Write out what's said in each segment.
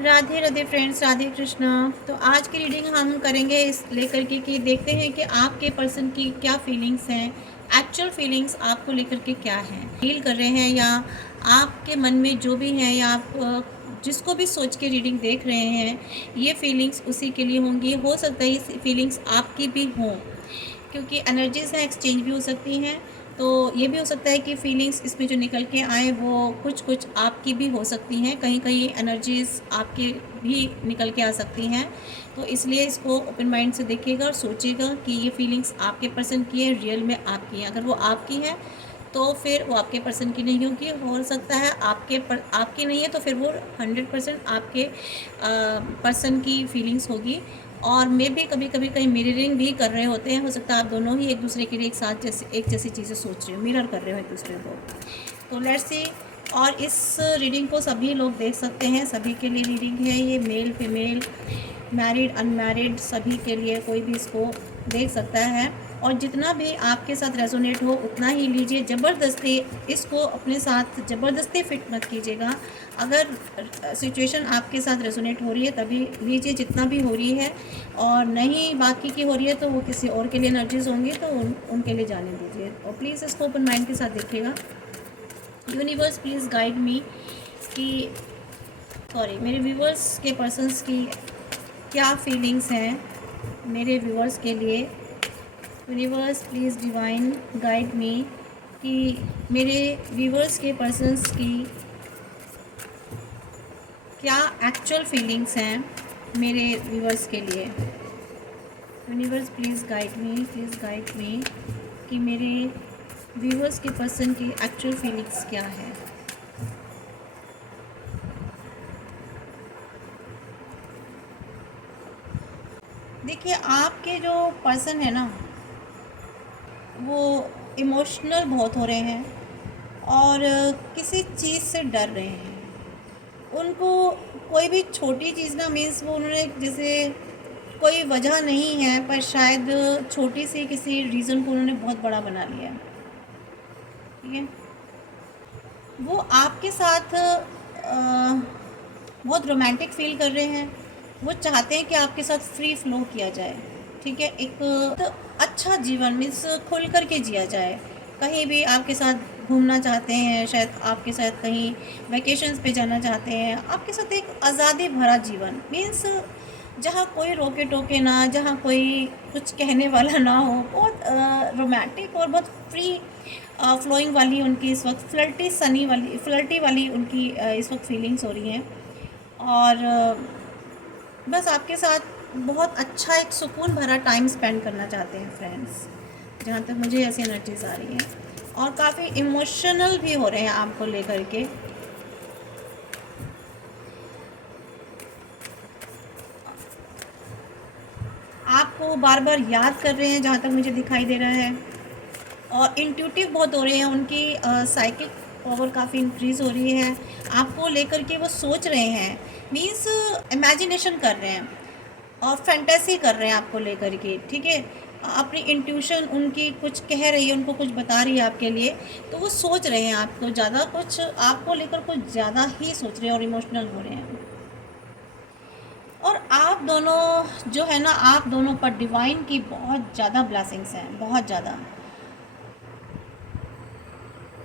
Radhe Radhe friends, Radhe Krishna. तो आज की रीडिंग हम करेंगे इस लेकर के कि देखते हैं कि आपके पर्सन की क्या फीलिंग्स हैं, एक्चुअल फीलिंग्स आपको लेकर के क्या हैं, फील कर रहे हैं, या आपके मन में जो भी है, या आप जिसको भी सोच के रीडिंग देख रहे हैं, ये फीलिंग्स उसी के लिए होंगी। हो सकता है ये फीलिंग्स आपकी भी हों, क्योंकि एनर्जीज़ हैं, एक्सचेंज भी हो सकती हैं। तो ये भी हो सकता है कि फीलिंग्स इसमें जो निकल के आए वो कुछ कुछ आपकी भी हो सकती हैं, कहीं कहीं एनर्जीज़ आपके भी निकल के आ सकती हैं। तो इसलिए इसको ओपन माइंड से देखिएगा और सोचिएगा कि ये फीलिंग्स आपके पर्सन की है, रियल में आपकी है। अगर वो आपकी है तो फिर वो आपके पर्सन की नहीं होगी। हो सकता है आपकी नहीं है तो फिर वो 100% आपके पर्सन की फीलिंग्स होगी। और मे भी कभी कभी कहीं मिररिंग भी कर रहे होते हैं। हो सकता है आप दोनों ही एक दूसरे के लिए एक जैसी चीज़ें सोच रहे हो, मिरर कर रहे हो एक दूसरे को। तो लेट्स सी। और इस रीडिंग को सभी लोग देख सकते हैं, सभी के लिए रीडिंग है ये, मेल फीमेल, मैरिड अनमैरिड, सभी के लिए कोई भी इसको देख सकता है। और जितना भी आपके साथ रेजोनेट हो उतना ही लीजिए, ज़बरदस्ती इसको अपने साथ ज़बरदस्ती फिट मत कीजिएगा। अगर सिचुएशन आपके साथ रेजोनेट हो रही है तभी लीजिए, जितना भी हो रही है। और नहीं बाकी की हो रही है तो वो किसी और के लिए एनर्जीज होंगी, तो उनके लिए जाने दीजिए। और प्लीज़ इसको ओपन माइंड के साथ देखिएगा। यूनिवर्स प्लीज़ गाइड मी कि मेरे व्यूवर्स के पर्सन्स की क्या फीलिंग्स हैं मेरे व्यूवर्स के लिए। Universe please divine guide me कि मेरे व्यूवर्स के पर्सन्स की क्या एक्चुअल फीलिंग्स हैं मेरे व्यूवर्स के लिए। यूनिवर्स प्लीज़ गाइड मी कि मेरे व्यूवर्स के पर्सन की एक्चुअल फीलिंग्स क्या है। देखिए, आपके जो पर्सन है ना वो इमोशनल बहुत हो रहे हैं और किसी चीज़ से डर रहे हैं। उनको कोई भी छोटी चीज़ ना, मीन्स वो उन्होंने जैसे कोई वजह नहीं है पर शायद छोटी सी किसी रीज़न को उन्होंने बहुत बड़ा बना लिया है। ठीक है, वो आपके साथ बहुत रोमांटिक फील कर रहे हैं। वो चाहते हैं कि आपके साथ फ्री फ्लो किया जाए। ठीक है, एक तो अच्छा जीवन मीन्स खुल कर के जिया जाए। कहीं भी आपके साथ घूमना चाहते हैं, शायद आपके साथ कहीं वैकेशंस पे जाना चाहते हैं, आपके साथ एक आज़ादी भरा जीवन मीन्स जहाँ कोई रोके टोके ना, जहाँ कोई कुछ कहने वाला ना हो। बहुत रोमांटिक और बहुत फ्री फ्लोइंग वाली उनकी इस वक्त फ्लर्टी वाली उनकी इस वक्त फीलिंग्स हो रही हैं। और बस आपके साथ बहुत अच्छा एक सुकून भरा टाइम स्पेंड करना चाहते हैं फ्रेंड्स, जहाँ तक मुझे ऐसी एनर्जीज आ रही हैं। और काफ़ी इमोशनल भी हो रहे हैं आपको लेकर के। आपको बार बार याद कर रहे हैं जहाँ तक मुझे दिखाई दे रहा है। और इंट्यूटिव बहुत हो रहे हैं, उनकी साइकिक पावर काफ़ी इंक्रीज़ हो रही है। आपको लेकर के वो सोच रहे हैं, मीन्स इमेजिनेशन कर रहे हैं और फैंटेसी कर रहे हैं आपको लेकर के। ठीक है, अपनी इंट्यूशन उनकी कुछ कह रही है, उनको कुछ बता रही है आपके लिए। तो वो सोच रहे हैं आपको ज़्यादा, कुछ आपको लेकर कुछ ज़्यादा ही सोच रहे हैं और इमोशनल हो रहे हैं। और आप दोनों जो है ना, आप दोनों पर डिवाइन की बहुत ज़्यादा ब्लेसिंग्स हैं, बहुत ज़्यादा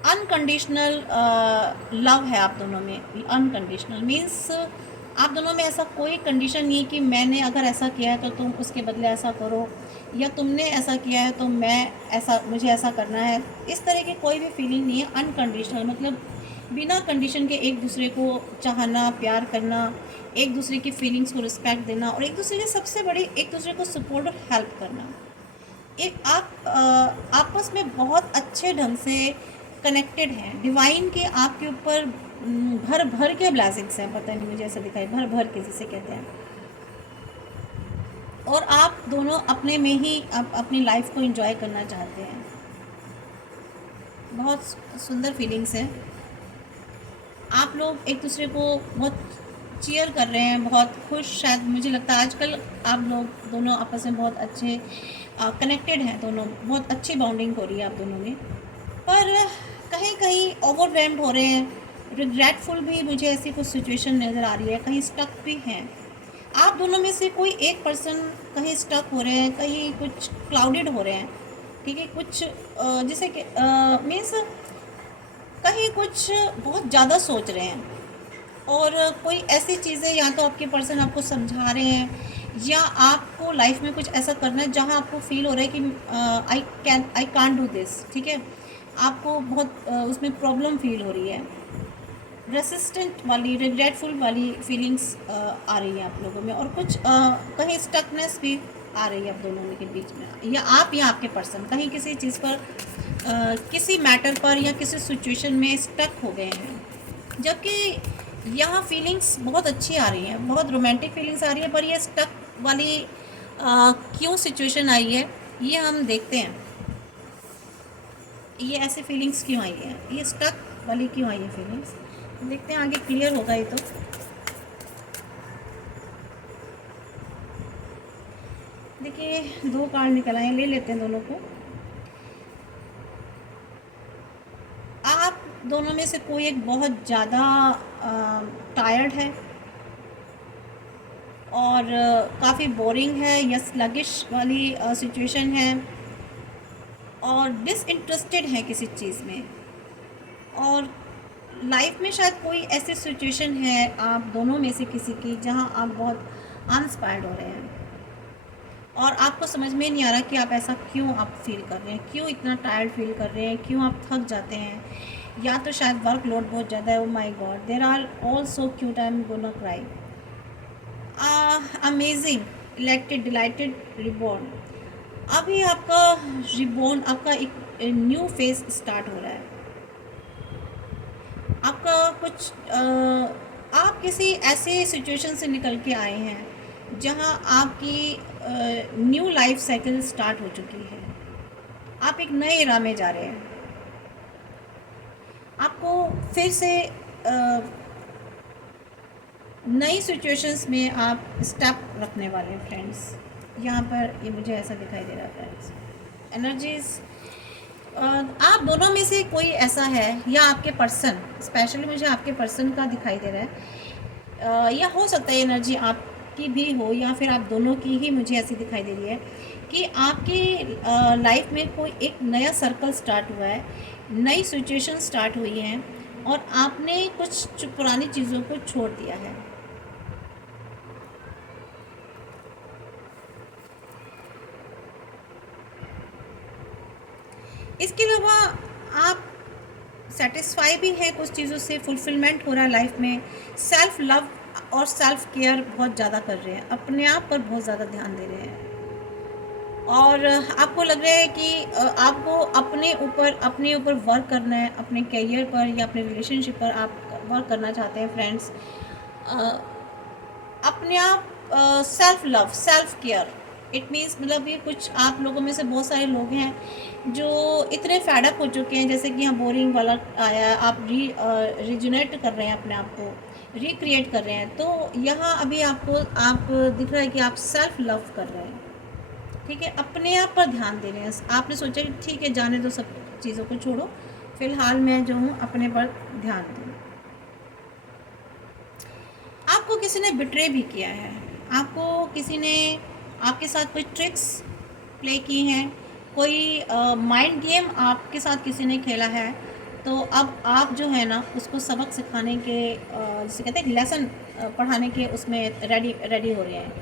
अनकंडीशनल लव है आप दोनों में। अनकंडीशनल मीन्स आप दोनों में ऐसा कोई कंडीशन नहीं कि मैंने अगर ऐसा किया है तो तुम उसके बदले ऐसा करो, या तुमने ऐसा किया है तो मुझे ऐसा करना है। इस तरह की कोई भी फीलिंग नहीं है। अनकंडीशनल मतलब बिना कंडीशन के एक दूसरे को चाहना, प्यार करना, एक दूसरे की फीलिंग्स को रिस्पेक्ट देना, और एक दूसरे की सबसे बड़ी एक दूसरे को सपोर्ट और हेल्प करना। एक आप आपस में बहुत अच्छे ढंग से कनेक्टेड हैं। डिवाइन के आपके ऊपर भर भर के ब्लेसिंग्स हैं। पता नहीं मुझे ऐसा दिखाई, भर भर के जिसे कहते हैं। और आप दोनों अपने में ही अपनी लाइफ को एंजॉय करना चाहते हैं। बहुत सुंदर फीलिंग्स हैं। आप लोग एक दूसरे को बहुत चीयर कर रहे हैं, बहुत खुश। शायद मुझे लगता है आजकल आप लोग दोनों आपस में बहुत अच्छे कनेक्टेड हैं। दोनों बहुत अच्छी बॉन्डिंग हो रही है आप दोनों में। पर कहीं कहीं ओवरवेल्म्ड हो रहे हैं, रिग्रेटफुल भी मुझे ऐसी कुछ सिचुएशन नज़र आ रही है, कहीं स्टक भी हैं। आप दोनों में से कोई एक पर्सन कहीं स्टक हो रहे हैं, कहीं कुछ क्लाउडेड हो रहे हैं, ठीक है, कुछ जैसे कि मीन्स कहीं कुछ बहुत ज़्यादा सोच रहे हैं, और कोई ऐसी चीज़ें या तो आपके पर्सन आपको समझा रहे हैं, या आपको लाइफ में कुछ ऐसा करना है जहां आपको फील हो रहा है कि आई कांट डू दिस, ठीक है, आपको बहुत उसमें प्रॉब्लम फील हो रही है, रेसिस्टेंट वाली रिग्रेटफुल वाली फीलिंग्स आ रही है आप लोगों में, और कुछ कहीं स्टकनेस भी आ रही है आप दोनों के बीच में, या आप या आपके पर्सन कहीं किसी चीज़ पर किसी मैटर पर या किसी सिचुएशन में स्टक हो गए हैं। जबकि यहाँ फीलिंग्स बहुत अच्छी आ रही हैं, बहुत रोमांटिक फीलिंग्स आ रही है, पर ये स्टक वाली क्यों सिचुएशन आई है ये हम देखते हैं। ये ऐसे फीलिंग्स क्यों आई है, ये स्टक वाली क्यों आई है फीलिंग्स, देखते हैं आगे क्लियर होगा ये तो। देखिए 2 कार्ड निकल आए, ले लेते हैं दोनों को। आप दोनों में से कोई एक बहुत ज़्यादा टायर्ड है और काफ़ी बोरिंग है या स्लगिश वाली सिचुएशन है, और डिसइंटरेस्टेड है किसी चीज़ में, और लाइफ में शायद कोई ऐसी सिचुएशन है आप दोनों में से किसी की जहां आप बहुत अनस्पायर्ड हो रहे हैं, और आपको समझ में नहीं आ रहा कि आप ऐसा क्यों आप फील कर रहे हैं, क्यों इतना टायर्ड फील कर रहे हैं, क्यों आप थक जाते हैं, या तो शायद वर्कलोड बहुत ज़्यादा है। Oh my god, there are all so cute, I am gonna cry, amazing, elected, delighted, reborn. अभी आपका रिबॉर्न, आपका एक न्यू फेज स्टार्ट हो रहा है, आपका कुछ आप किसी ऐसे सिचुएशन से निकल के आए हैं जहां आपकी न्यू लाइफ साइकिल स्टार्ट हो चुकी है, आप एक नए इरा में जा रहे हैं, आपको फिर से नई सिचुएशंस में आप स्टेप रखने वाले हैं फ्रेंड्स। यहाँ पर ये मुझे ऐसा दिखाई दे रहा है फ्रेंड्स, एनर्जीज आप दोनों में से कोई ऐसा है, या आपके पर्सन, स्पेशली मुझे आपके पर्सन का दिखाई दे रहा है, या हो सकता है एनर्जी आपकी भी हो, या फिर आप दोनों की ही मुझे ऐसी दिखाई दे रही है कि आपकी लाइफ में कोई एक नया सर्कल स्टार्ट हुआ है, नई सिचुएशन स्टार्ट हुई है, और आपने कुछ पुरानी चीज़ों को छोड़ दिया है। इसके अलावा आप सेटिस्फाई भी हैं कुछ चीज़ों से, फुलफिलमेंट हो रहा है लाइफ में, सेल्फ लव और सेल्फ केयर बहुत ज़्यादा कर रहे हैं, अपने आप पर बहुत ज़्यादा ध्यान दे रहे हैं, और आपको लग रहा है कि आपको अपने ऊपर वर्क करना है, अपने करियर पर या अपने रिलेशनशिप पर आप वर्क करना चाहते हैं फ्रेंड्स। अपने आप self love, self care, it means मतलब ये कुछ आप लोगों में से बहुत सारे लोग हैं जो इतने फैडअप हो चुके हैं, जैसे कि यहाँ बोरिंग वाला आया है, आप रिजुनेट कर रहे हैं, अपने आप को रिक्रिएट कर रहे हैं, तो यहाँ अभी आपको आप दिख रहा है कि आप सेल्फ लव कर रहे हैं, ठीक है, अपने आप पर ध्यान दे रहे हैं। आपने सोचा कि ठीक है जाने दो, सब चीज़ों को छोड़ो, फ़िलहाल मैं जो हूँ अपने पर ध्यान दूँ। आपको किसी ने बिट्रे भी किया है, आपको किसी ने आपके साथ कोई ट्रिक्स प्ले की हैं, कोई माइंड गेम आपके साथ किसी ने खेला है, तो अब आप जो है ना उसको सबक सिखाने के जिसे कहते हैं लेसन पढ़ाने के उसमें रेडी हो रहे हैं।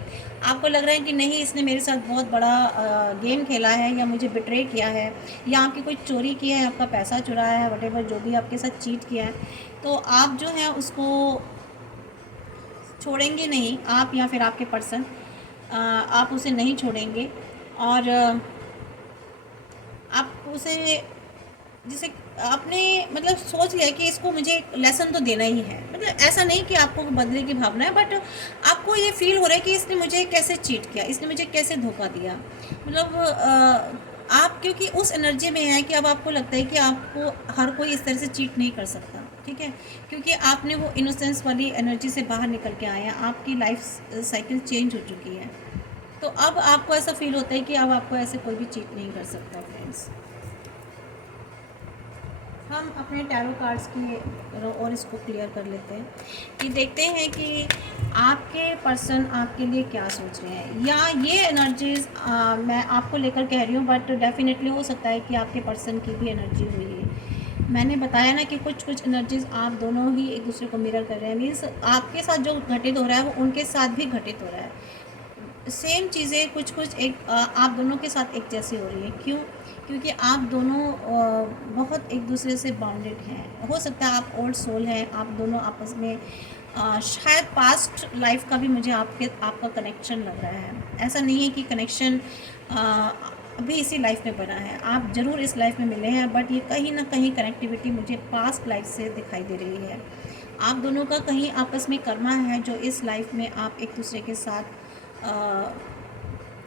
आपको लग रहा है कि नहीं, इसने मेरे साथ बहुत बड़ा गेम खेला है, या मुझे बिट्रे किया है, या आपकी कोई चोरी की है, आपका पैसा चुराया है, वटेवर जो भी आपके साथ चीट किया है, तो आप जो है उसको छोड़ेंगे नहीं, आप या फिर आपके पर्सन, आप उसे नहीं छोड़ेंगे, और आप उसे जिसे आपने मतलब सोच लिया कि इसको मुझे एक लेसन तो देना ही है, मतलब ऐसा नहीं कि आपको बदले की भावना है, बट आपको ये फील हो रहा है कि इसने मुझे कैसे चीट किया, इसने मुझे कैसे धोखा दिया, मतलब आप क्योंकि उस एनर्जी में हैं कि अब आपको लगता है कि आपको हर कोई इस तरह से चीट नहीं कर सकता, ठीक है, क्योंकि आपने वो इनोसेंस वाली एनर्जी से बाहर निकल के आए हैं, आपकी लाइफ साइकिल चेंज हो चुकी है, तो अब आपको ऐसा फील होता है कि अब आपको ऐसे कोई भी चीट नहीं कर सकता फ्रेंड्स। हम अपने टैरो कार्ड्स की और इसको क्लियर कर लेते हैं कि देखते हैं कि आपके पर्सन आपके लिए क्या सोच रहे हैं, या ये एनर्जीज़ मैं आपको लेकर कह रही हूँ, बट डेफिनेटली हो सकता है कि आपके पर्सन की भी एनर्जी हुई है। मैंने बताया ना कि कुछ कुछ एनर्जीज़ आप दोनों ही एक दूसरे को मिरर कर रहे हैं, मीन्स आपके साथ जो घटित हो रहा है वो उनके साथ भी घटित हो रहा है। सेम चीज़ें कुछ कुछ एक आप दोनों के साथ एक जैसी हो रही है। क्यों? क्योंकि आप दोनों बहुत एक दूसरे से बाउंडेड हैं। हो सकता है आप ओल्ड सोल हैं, आप दोनों आपस में शायद पास्ट लाइफ का भी मुझे आपका कनेक्शन लग रहा है। ऐसा नहीं है कि कनेक्शन अभी इसी लाइफ में बना है, आप ज़रूर इस लाइफ में मिले हैं, बट ये कहीं ना कहीं कनेक्टिविटी मुझे पास्ट लाइफ से दिखाई दे रही है। आप दोनों का कहीं आपस में कर्मा है जो इस लाइफ में आप एक दूसरे के साथ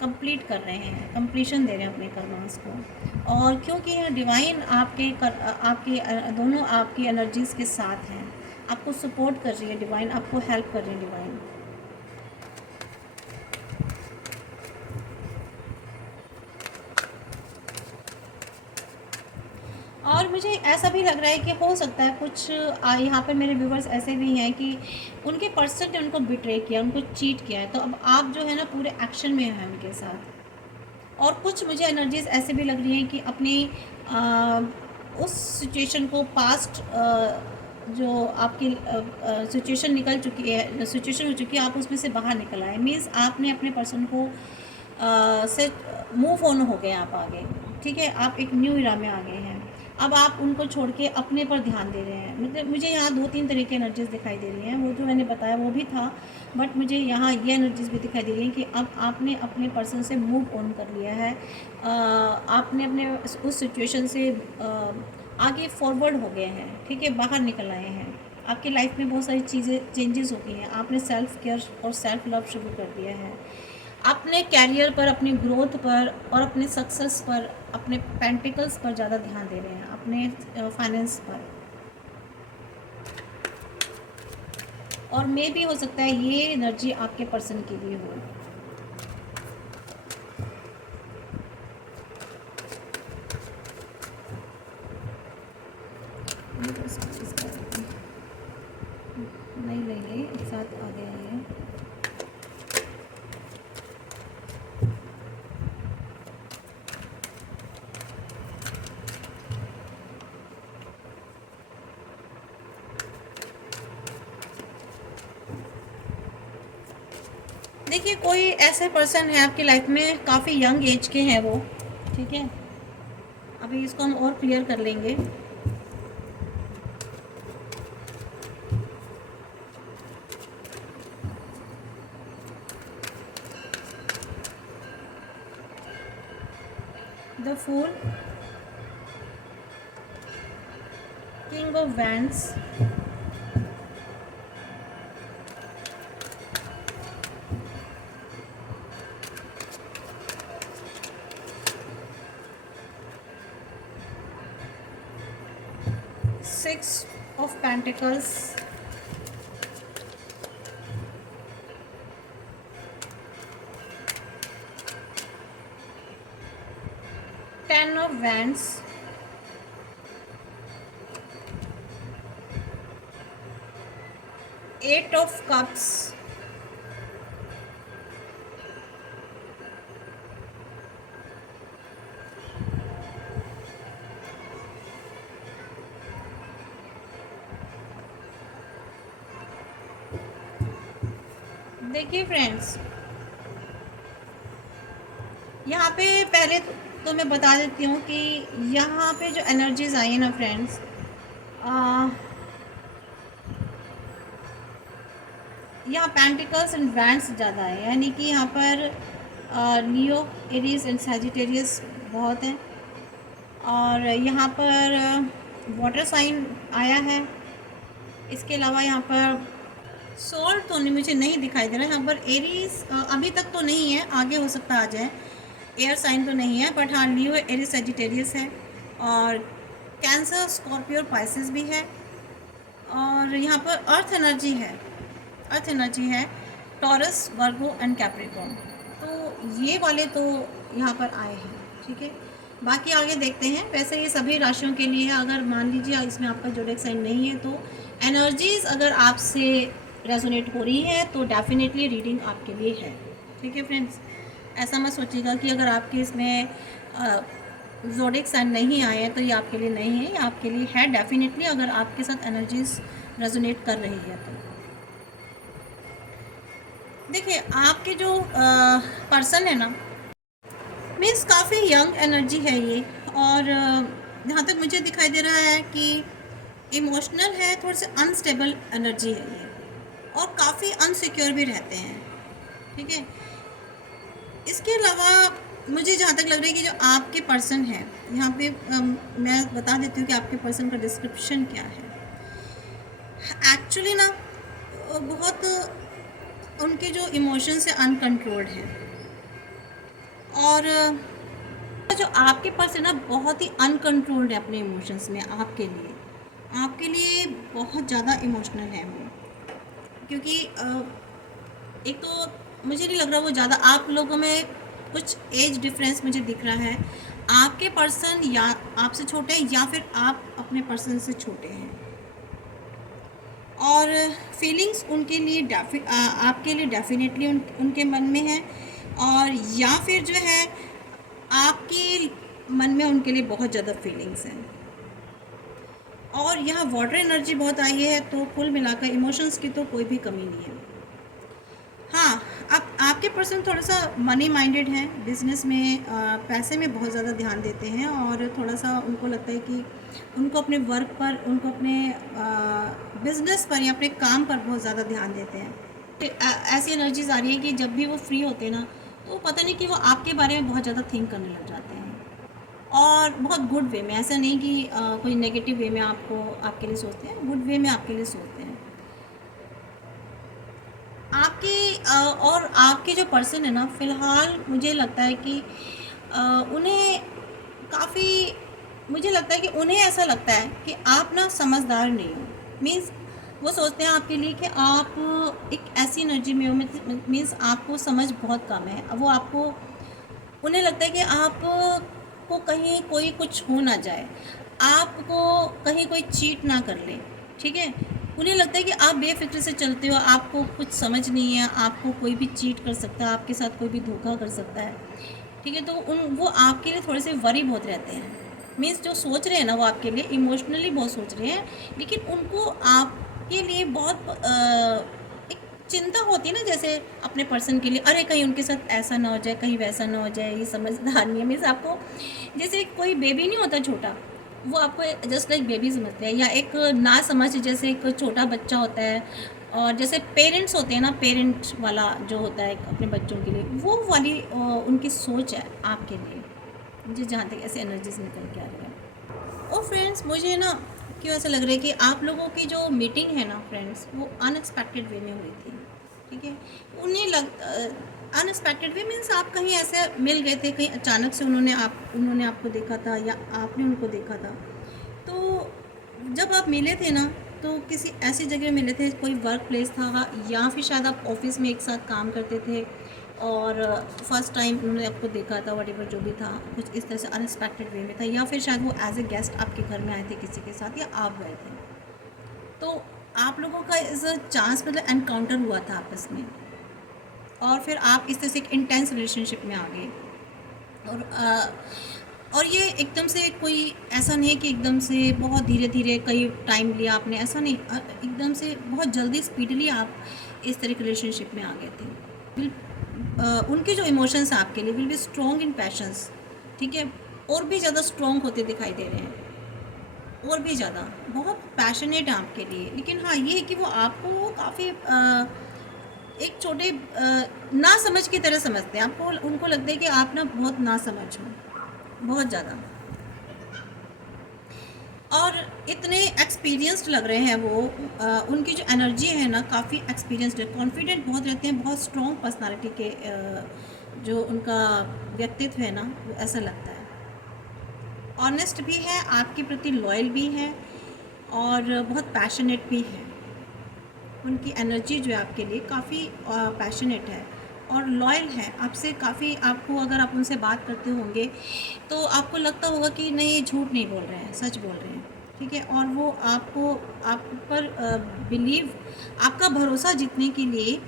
कंप्लीट कर रहे हैं, कंप्लीशन दे रहे हैं अपने कर्मास को। और क्योंकि यह डिवाइन आपके दोनों आपकी एनर्जीज़ के साथ हैं, आपको सपोर्ट कर रही है डिवाइन, आपको हेल्प कर रही है डिवाइन। और मुझे ऐसा भी लग रहा है कि हो सकता है कुछ यहाँ पर मेरे व्यूवर्स ऐसे भी हैं कि उनके पर्सन ने उनको बिट्रे किया, उनको चीट किया है, तो अब आप जो है ना पूरे एक्शन में हैं उनके साथ। और कुछ मुझे एनर्जीज़ ऐसे भी लग रही हैं कि अपनी उस सिचुएशन को पास्ट जो आपकी सिचुएशन निकल चुकी है, सिचुएशन हो चुकी है, आप उसमें से बाहर निकल आए, मीन्स आपने अपने पर्सन को से मूव ऑन हो गए आप आगे। ठीक है, आप एक न्यू इरा में आ गए हैं। अब आप उनको छोड़ के अपने पर ध्यान दे रहे हैं। मतलब मुझे यहाँ 2-3 तरह की एनर्जीज़ दिखाई दे रही हैं, वो जो मैंने बताया वो भी था, बट मुझे यहाँ ये एनर्जीज़ भी दिखाई दे रही हैं कि अब आपने अपने पर्सन से मूव ऑन कर लिया है। आपने अपने उस सिचुएशन से आगे फॉरवर्ड हो गए हैं। ठीक है, बाहर निकल आए हैं। आपकी लाइफ में बहुत सारी चीज़ें चेंजेस हो गई हैं। आपने सेल्फ केयर और सेल्फ लव शुरू कर दिया है। अपने कैरियर पर, अपनी ग्रोथ पर और अपने सक्सेस पर, अपने पेंटिकल्स पर ज़्यादा ध्यान दे रहे हैं, अपने फाइनेंस पर। और मे भी हो सकता है ये एनर्जी आपके पर्सन की भी हो। नहीं लेंगे, एक साथ आ गया है। देखिए, कोई ऐसे पर्सन है आपकी लाइफ में, काफ़ी यंग एज के हैं वो। ठीक है, अभी इसको हम और क्लियर कर लेंगे। The fool, king of wands, 6 of Pentacles, 10 of Wands, 8 of Cups, देखिए फ्रेंड्स, यहाँ पे पहले तो मैं बता देती हूँ कि यहाँ पे जो एनर्जीज आई है ना फ्रेंड्स, यहाँ पेंटिकल्स एंड वैंड्स ज़्यादा है, यानी कि यहाँ पर लियो, एरीज एंड सैजिटेरियस बहुत हैं। और यहाँ पर वाटर साइन आया है। इसके अलावा यहाँ पर सोल तो नहीं, मुझे नहीं दिखाई दे रहा है। यहाँ पर एरीज अभी तक तो नहीं है, आगे हो सकता आ जाए। एयर साइन तो नहीं है, बट हाँ लियो, एरीज, सैजिटेरियस है। और कैंसर, स्कॉर्पियो, पाइसेस भी है। और यहाँ पर अर्थ एनर्जी है, अर्थ एनर्जी है, टॉरस, वर्गो एंड कैप्रिकॉर्न। तो ये वाले तो यहाँ पर आए हैं। ठीक है, बाकी आगे देखते हैं। वैसे ये सभी राशियों के लिए है। अगर मान लीजिए इसमें आपका ज़ोडिएक साइन नहीं है तो एनर्जीज़ अगर आपसे रेजोनेट हो रही है तो डेफिनेटली रीडिंग आपके लिए है। ठीक है फ्रेंड्स, ऐसा मत सोचिएगा कि अगर आपके इसमें ज़ोडिएक साइन नहीं आए हैं तो ये आपके लिए नहीं है, ये आपके लिए है डेफिनेटली, अगर आपके साथ एनर्जीज़ रेजोनेट कर रही है तो। देखिए आपके जो पर्सन है ना, मीन्स काफ़ी यंग एनर्जी है ये, और जहाँ तक मुझे दिखाई दे रहा है कि इमोशनल है, थोड़े से अनस्टेबल एनर्जी है ये, और काफ़ी अनसिक्योर भी रहते हैं। ठीक है, इसके अलावा मुझे जहाँ तक लग रहा है कि जो आपके पर्सन है, यहाँ पे मैं बता देती हूँ कि आपके पर्सन का डिस्क्रिप्शन क्या है। एक्चुअली ना बहुत उनके जो इमोशंस है अनकंट्रोल्ड है, और जो आपके पास है ना बहुत ही अनकंट्रोल्ड है अपने इमोशंस में। आपके लिए बहुत ज़्यादा इमोशनल है वो, क्योंकि एक तो मुझे नहीं लग रहा वो ज़्यादा, आप लोगों में कुछ एज डिफरेंस मुझे दिख रहा है। आपके पर्सन या आपसे छोटे हैं या फिर आप अपने पर्सन से छोटे हैं, और फीलिंग्स उनके लिए आपके लिए डेफिनेटली उनके मन में है, और या फिर जो है आपके मन में उनके लिए बहुत ज़्यादा फीलिंग्स हैं। और यहाँ वाटर एनर्जी बहुत आई है, तो कुल मिलाकर इमोशंस की तो कोई भी कमी नहीं है। हाँ, अब आपके पर्सन थोड़ा सा मनी माइंडेड हैं, बिजनेस में पैसे में बहुत ज़्यादा ध्यान देते हैं, और थोड़ा सा उनको लगता है कि उनको अपने वर्क पर, उनको अपने बिजनेस पर या अपने काम पर बहुत ज़्यादा ध्यान देते हैं। ऐसी एनर्जीज आ रही है कि जब भी वो फ्री होते हैं ना, तो पता नहीं कि वो आपके बारे में बहुत ज़्यादा थिंक करने लग जाते हैं, और बहुत गुड वे में। ऐसा नहीं कि कोई नेगेटिव वे में आपके लिए सोचते हैं, गुड वे में आपके लिए सोचते हैं। और आपके जो पर्सन है ना, फ़िलहाल मुझे लगता है कि उन्हें काफ़ी, मुझे लगता है कि उन्हें ऐसा लगता है कि आप ना समझदार नहीं हो। मीन्स वो सोचते हैं आपके लिए कि आप एक ऐसी एनर्जी में हो, मीन्स आपको समझ बहुत कम है। उन्हें लगता है कि आपको कहीं कोई कुछ हो ना जाए, आपको कहीं कोई चीट ना कर ले। ठीक है, उन्हें लगता है कि आप बेफिक्र से चलते हो, आपको कुछ समझ नहीं है, आपको कोई भी चीट कर सकता है, आपके साथ कोई भी धोखा कर सकता है। ठीक है, तो वो आपके लिए थोड़े से वरी बहुत रहते हैं। मीन्स जो सोच रहे हैं ना, वो आपके लिए इमोशनली बहुत सोच रहे हैं, लेकिन उनको आपके लिए बहुत एक चिंता होती है ना, जैसे अपने पर्सन के लिए, अरे कहीं उनके साथ ऐसा ना हो जाए, कहीं वैसा ना हो जाए, ये समझदार नहीं है। मीन्स आपको जैसे कोई बेबी नहीं होता छोटा, वो आपको जस्ट लाइक बेबी समझते हैं, या एक ना समझ जैसे एक छोटा बच्चा होता है, और जैसे पेरेंट्स होते हैं ना, पेरेंट वाला जो होता है अपने बच्चों के लिए, वो वाली उनकी सोच है आपके लिए, मुझे जहाँ तक ऐसे एनर्जीज निकल के आ रही है। और फ्रेंड्स, मुझे ना क्यों ऐसा लग रहा है कि आप लोगों की जो मीटिंग है ना फ्रेंड्स, वो अनएक्सपेक्टेड वे में हुई थी। ठीक है, अनएक्सपेक्टेड वे मीन्स आप कहीं ऐसे मिल गए थे, कहीं अचानक से उन्होंने आपको देखा था या आपने उनको देखा था। तो जब आप मिले थे ना, तो किसी ऐसी जगह मिले थे, कोई वर्क प्लेस था, या फिर शायद आप ऑफिस में एक साथ काम करते थे, और फर्स्ट टाइम उन्होंने आपको देखा था, वटेवर जो भी था, कुछ इस तरह से अनएक्सपेक्टेड वे में था, या फिर शायद वो एज ए गेस्ट आपके घर में आए थे किसी के साथ, या आप गए थे। तो आप लोगों का इस चांस मतलब एनकाउंटर हुआ था आपस में, और फिर आप इस तरह से एक इंटेंस रिलेशनशिप में आ गए। और ये एकदम से कोई ऐसा नहीं है कि एकदम से बहुत धीरे धीरे कई टाइम लिया आपने, ऐसा नहीं, एकदम से बहुत जल्दी स्पीडली आप इस तरह के रिलेशनशिप में आ गए थे। उनके जो इमोशंस हैं आपके लिए will be strong in patience. ठीक है, और भी ज़्यादा स्ट्रॉन्ग होते दिखाई दे रहे हैं, और भी ज़्यादा बहुत पैशनेट है आपके लिए। लेकिन हाँ, ये है कि वो आपको काफ़ी एक छोटे ना समझ की तरह समझते हैं आपको। उनको लगता है कि आप ना बहुत ना समझ हो, बहुत ज़्यादा, और इतने एक्सपीरियंस्ड लग रहे हैं वो। उनकी जो एनर्जी है ना, काफ़ी एक्सपीरियंस्ड है, कॉन्फिडेंट बहुत रहते हैं, बहुत स्ट्रॉन्ग पर्सनालिटी के जो उनका व्यक्तित्व है ना, वो ऐसा लगता है। ऑनेस्ट भी है, आपके प्रति लॉयल भी है, और बहुत पैशनेट भी है। उनकी एनर्जी जो है आपके लिए काफ़ी पैशनेट है, और लॉयल हैं आपसे काफ़ी। आपको अगर आप उनसे बात करते होंगे तो आपको लगता होगा कि नहीं, ये झूठ नहीं बोल रहे हैं, सच बोल रहे हैं, ठीक है। और वो आपको आप पर बिलीव, आपका भरोसा जीतने के लिए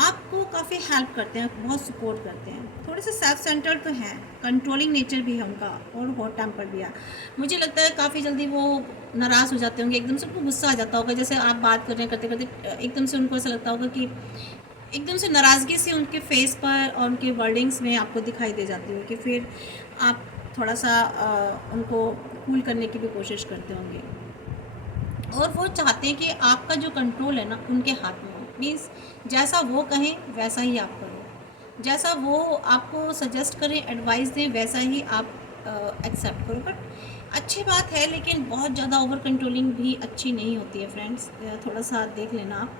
आपको काफ़ी हेल्प करते हैं, बहुत सपोर्ट करते हैं। थोड़े से सेल्फ सेंटर्ड तो हैं, कंट्रोलिंग नेचर भी है उनका और हॉट टेम्पर भी है। मुझे लगता है काफ़ी जल्दी वो नाराज़ हो जाते होंगे, एकदम से उनको गुस्सा आ जाता होगा। जैसे आप बात कर रहे हैं, करते करते एकदम से उनको ऐसा लगता होगा कि एकदम से नाराज़गी सी उनके फेस पर और उनके वर्डिंग्स में आपको दिखाई दे जाती होगी। फिर आप थोड़ा सा उनको कूल करने की भी कोशिश करते होंगे, और वो चाहते हैं कि आपका जो कंट्रोल है ना उनके हाथ में हो। मीन्स जैसा वो कहें वैसा ही आप करो, जैसा वो आपको सजेस्ट करें, एडवाइस दें, वैसा ही आप एक्सेप्ट करो। बट अच्छी बात है, लेकिन बहुत ज़्यादा ओवर कंट्रोलिंग भी अच्छी नहीं होती है फ्रेंड्स। थोड़ा सा देख लेना आप,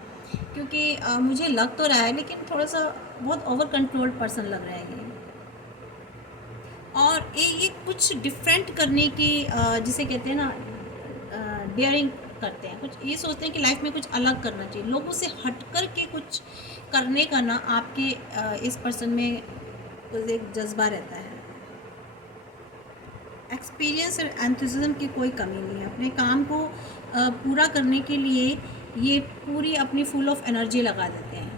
क्योंकि मुझे लग तो रहा है, लेकिन थोड़ा सा बहुत ओवर कंट्रोल्ड पर्सन लग रहा है ये। और ये कुछ डिफरेंट करने की जिसे कहते हैं ना डेयरिंग करते हैं, कुछ ये सोचते हैं कि लाइफ में कुछ अलग करना चाहिए, लोगों से हट कर के कुछ करने का ना आपके इस पर्सन में एक जज्बा रहता है। एक्सपीरियंस और एंथुसिज्म की कोई कमी नहीं है। अपने काम को पूरा करने के लिए ये पूरी अपनी फुल ऑफ एनर्जी लगा देते हैं।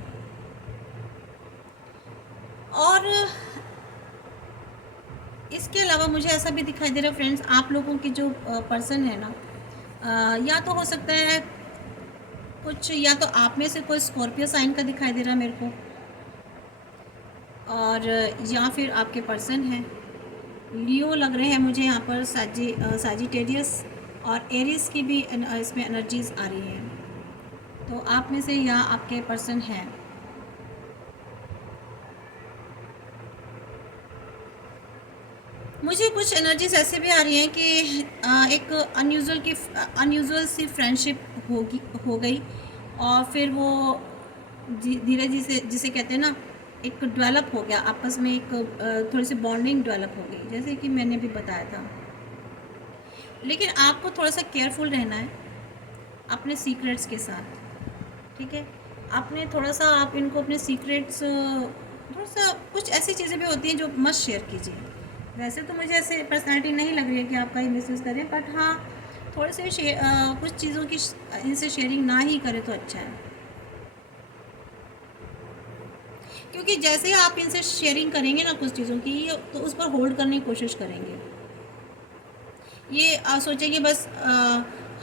और इसके अलावा मुझे ऐसा भी दिखाई दे रहा है फ्रेंड्स, आप लोगों की जो पर्सन है ना, या तो हो सकता है कुछ, या तो आप में से कोई स्कॉर्पियो साइन का दिखाई दे रहा है मेरे को, और या फिर आपके पर्सन हैं लियो लग रहे हैं मुझे यहाँ पर, साजिटेरियस और एरिस की भी इसमें एनर्जीज आ रही हैं। तो आप में से या आपके पर्सन हैं। मुझे कुछ एनर्जीज ऐसे भी आ रही हैं कि एक अनयूजुअल सी फ्रेंडशिप हो गई, और फिर वो धीरे धीरे जिसे कहते हैं ना, एक डेवलप हो गया आपस में, एक थोड़ी सी बॉन्डिंग डेवलप हो गई, जैसे कि मैंने भी बताया था। लेकिन आपको थोड़ा सा केयरफुल रहना है अपने सीक्रेट्स के साथ, ठीक है। आपने थोड़ा सा, आप इनको अपने सीक्रेट्स, थोड़ा सा कुछ ऐसी चीज़ें भी होती हैं जो मत शेयर कीजिए। वैसे तो मुझे ऐसे पर्सनैलिटी नहीं लग रही है कि आप कहीं मिसयूज़ करें, बट हाँ, थोड़े से कुछ चीज़ों की इनसे शेयरिंग ना ही करें तो अच्छा है। क्योंकि जैसे आप इनसे शेयरिंग करेंगे ना कुछ चीज़ों की, तो उस पर होल्ड करने की कोशिश करेंगे। ये सोचेंगे बस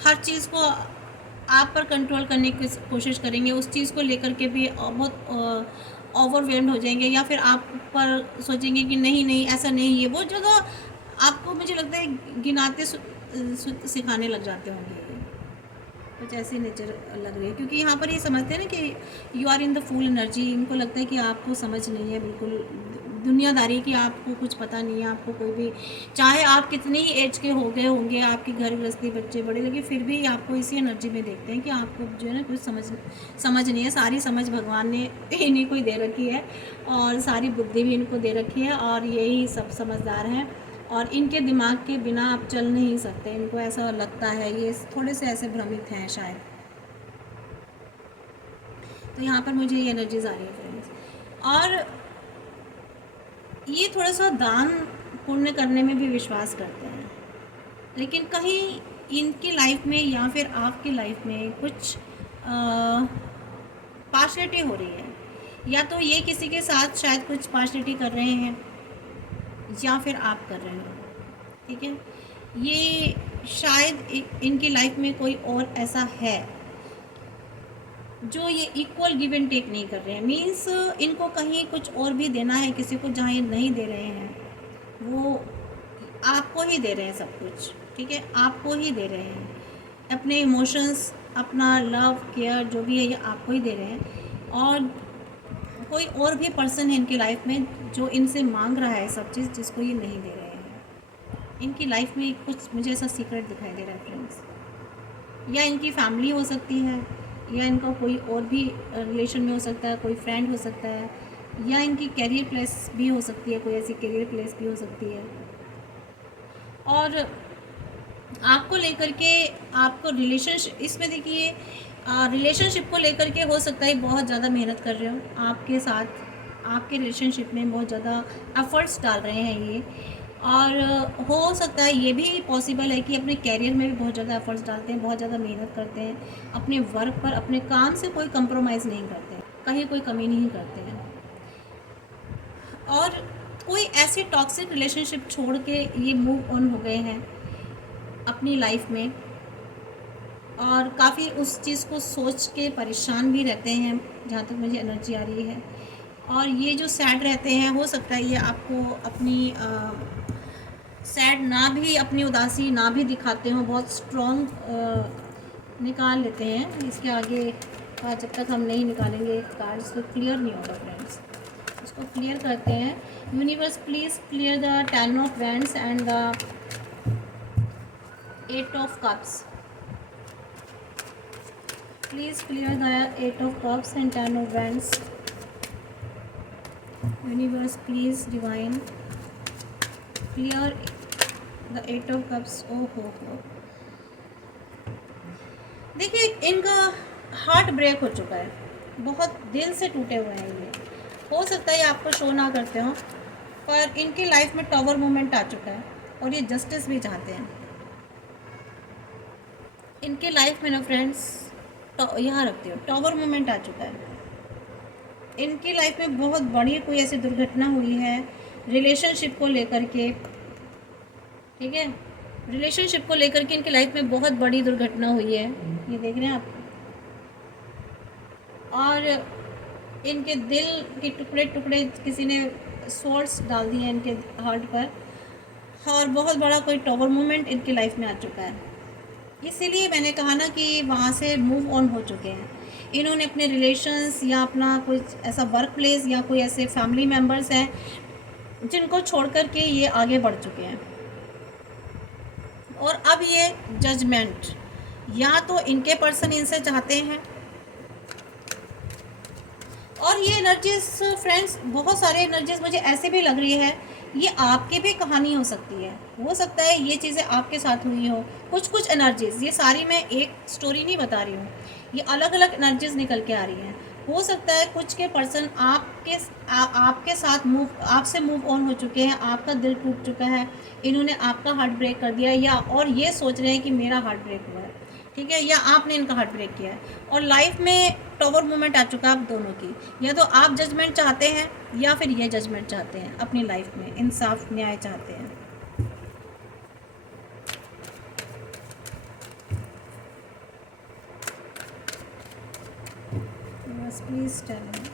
हर चीज़ को आप पर कंट्रोल करने की कोशिश करेंगे, उस चीज़ को लेकर के भी बहुत ओवरवेल्म्ड हो जाएंगे, या फिर आप पर सोचेंगे कि नहीं नहीं ऐसा नहीं है। बहुत ज़्यादा आपको, मुझे लगता है, गिनाते सिखाने लग जाते होंगे। कुछ ऐसी नेचर लग रही है, क्योंकि यहाँ पर ये समझते हैं ना कि you are in the full energy. इनको लगता है कि आपको समझ नहीं है बिल्कुल दुनियादारी की, आपको कुछ पता नहीं है। आपको कोई भी, चाहे आप कितने ही एज के हो गए होंगे, आपकी घर गृहस्थी, बच्चे बड़े, लेकिन फिर भी आपको इसी एनर्जी में देखते हैं कि आपको जो है ना कुछ समझ नहीं है। सारी समझ भगवान ने इन्हीं को ही दे रखी है, और सारी बुद्धि भी इनको दे रखी है, और यही सब समझदार हैं, और इनके दिमाग के बिना आप चल नहीं सकते। इनको ऐसा लगता है, ये थोड़े से ऐसे भ्रमित हैं शायद। तो यहाँ पर मुझे ये एनर्जीज आ रही है फ्रेंड्स। और ये थोड़ा सा दान पुण्य करने में भी विश्वास करते हैं, लेकिन कहीं इनकी लाइफ में या फिर आपकी लाइफ में कुछ पार्शलिटी हो रही है, या तो ये किसी के साथ शायद कुछ पार्शलिटी कर रहे हैं, या फिर आप कर रहे हो, ठीक है। ये शायद इनकी लाइफ में कोई और ऐसा है जो ये इक्वल गिव एंड टेक नहीं कर रहे हैं। मीन्स इनको कहीं कुछ और भी देना है किसी को, जहाँ ये नहीं दे रहे हैं, वो आपको ही दे रहे हैं सब कुछ, ठीक है। आपको ही दे रहे हैं अपने इमोशंस, अपना लव केयर जो भी है, ये आपको ही दे रहे हैं। और कोई और भी पर्सन है इनकी लाइफ में जो इनसे मांग रहा है सब चीज़, जिसको ये नहीं दे रहे हैं। इनकी लाइफ में कुछ मुझे ऐसा सीक्रेट दिखाई दे रहा है फ्रेंड्स, या इनकी फैमिली हो सकती है, या इनका कोई और भी रिलेशन में हो सकता है, कोई फ्रेंड हो सकता है, या इनकी कैरियर प्लेस भी हो सकती है, कोई ऐसी कैरियर प्लेस भी हो सकती है। और आपको लेकर के, आपको रिलेशनशिप, इसमें देखिए रिलेशनशिप को लेकर के हो सकता है बहुत ज़्यादा मेहनत कर रहे हो आपके साथ, आपके रिलेशनशिप में बहुत ज़्यादा एफ़र्ट्स डाल रहे हैं ये। और हो सकता है ये भी पॉसिबल है कि अपने करियर में भी बहुत ज़्यादा एफ़र्ट्स डालते हैं, बहुत ज़्यादा मेहनत करते हैं, अपने वर्क पर, अपने काम से कोई कंप्रोमाइज़ नहीं करते हैं, कहीं कोई कमी नहीं करते हैं। और कोई ऐसी टॉक्सिक रिलेशनशिप छोड़ के ये मूव ऑन हो गए हैं अपनी लाइफ में, और काफ़ी उस चीज़ को सोच के परेशान भी रहते हैं, जहाँ तक मुझे एनर्जी आ रही है। और ये जो सैड रहते हैं, हो सकता है ये आपको अपनी सैड ना भी, अपनी उदासी ना भी दिखाते हो, बहुत स्ट्रॉन्ग निकाल लेते हैं। इसके आगे का जब तक हम नहीं निकालेंगे कार्ड्स तो क्लियर नहीं होगा फ्रेंड्स। इसको क्लियर करते हैं। Universe please clear the 10 of wands and the 8 of cups. Please clear the 8 of cups and 10 of wands. Universe, please divine clear the 8 of cups. हो। देखिए, इनका हार्ट ब्रेक हो चुका है, बहुत दिल से टूटे हुए हैं ये। हो सकता है ये आपको शो ना करते हो, पर इनकी लाइफ में टॉवर मोमेंट आ चुका है और ये जस्टिस भी चाहते हैं। इनके लाइफ में ना फ्रेंड्स, यहाँ रखती हो, टॉवर मोमेंट आ चुका है। इनकी लाइफ में बहुत बड़ी कोई ऐसी दुर्घटना हुई है रिलेशनशिप को लेकर के, ठीक है। रिलेशनशिप को लेकर के इनकी लाइफ में बहुत बड़ी दुर्घटना हुई है, ये देख रहे हैं आप। और इनके दिल के टुकड़े टुकड़े किसी ने स्वॉर्ड्स डाल दिए इनके हार्ट पर, और बहुत बड़ा कोई टॉवर मोमेंट इनकी लाइफ में आ चुका है। इसीलिए मैंने कहा ना कि वहाँ से मूव ऑन हो चुके हैं। इन्होंने अपने रिलेशंस या अपना कुछ ऐसा वर्क प्लेस या कोई ऐसे फैमिली मेम्बर्स हैं जिनको छोड़ कर के ये आगे बढ़ चुके हैं। और अब ये जजमेंट, या तो इनके पर्सन इनसे चाहते हैं, और ये एनर्जीज फ्रेंड्स, बहुत सारे एनर्जीज मुझे ऐसे भी लग रही है ये आपकी भी कहानी हो सकती है। हो सकता है ये चीज़ें आपके साथ हुई हो, कुछ एनर्जीज, ये सारी मैं एक स्टोरी नहीं बता रही हूँ, ये अलग अलग एनर्जीज निकल के आ रही हैं। हो सकता है कुछ के पर्सन आपके साथ आपसे मूव ऑन हो चुके हैं, आपका दिल टूट चुका है, इन्होंने आपका हार्ट ब्रेक कर दिया, या और ये सोच रहे हैं कि मेरा हार्ट ब्रेक हुआ है, ठीक है, या आपने इनका हार्ट ब्रेक किया है। और लाइफ में टॉवर मोमेंट आ चुका है आप दोनों की, या तो आप जजमेंट चाहते हैं या फिर ये जजमेंट चाहते हैं, अपनी लाइफ में इंसाफ न्याय चाहते हैं। बस प्लीज टेल मी।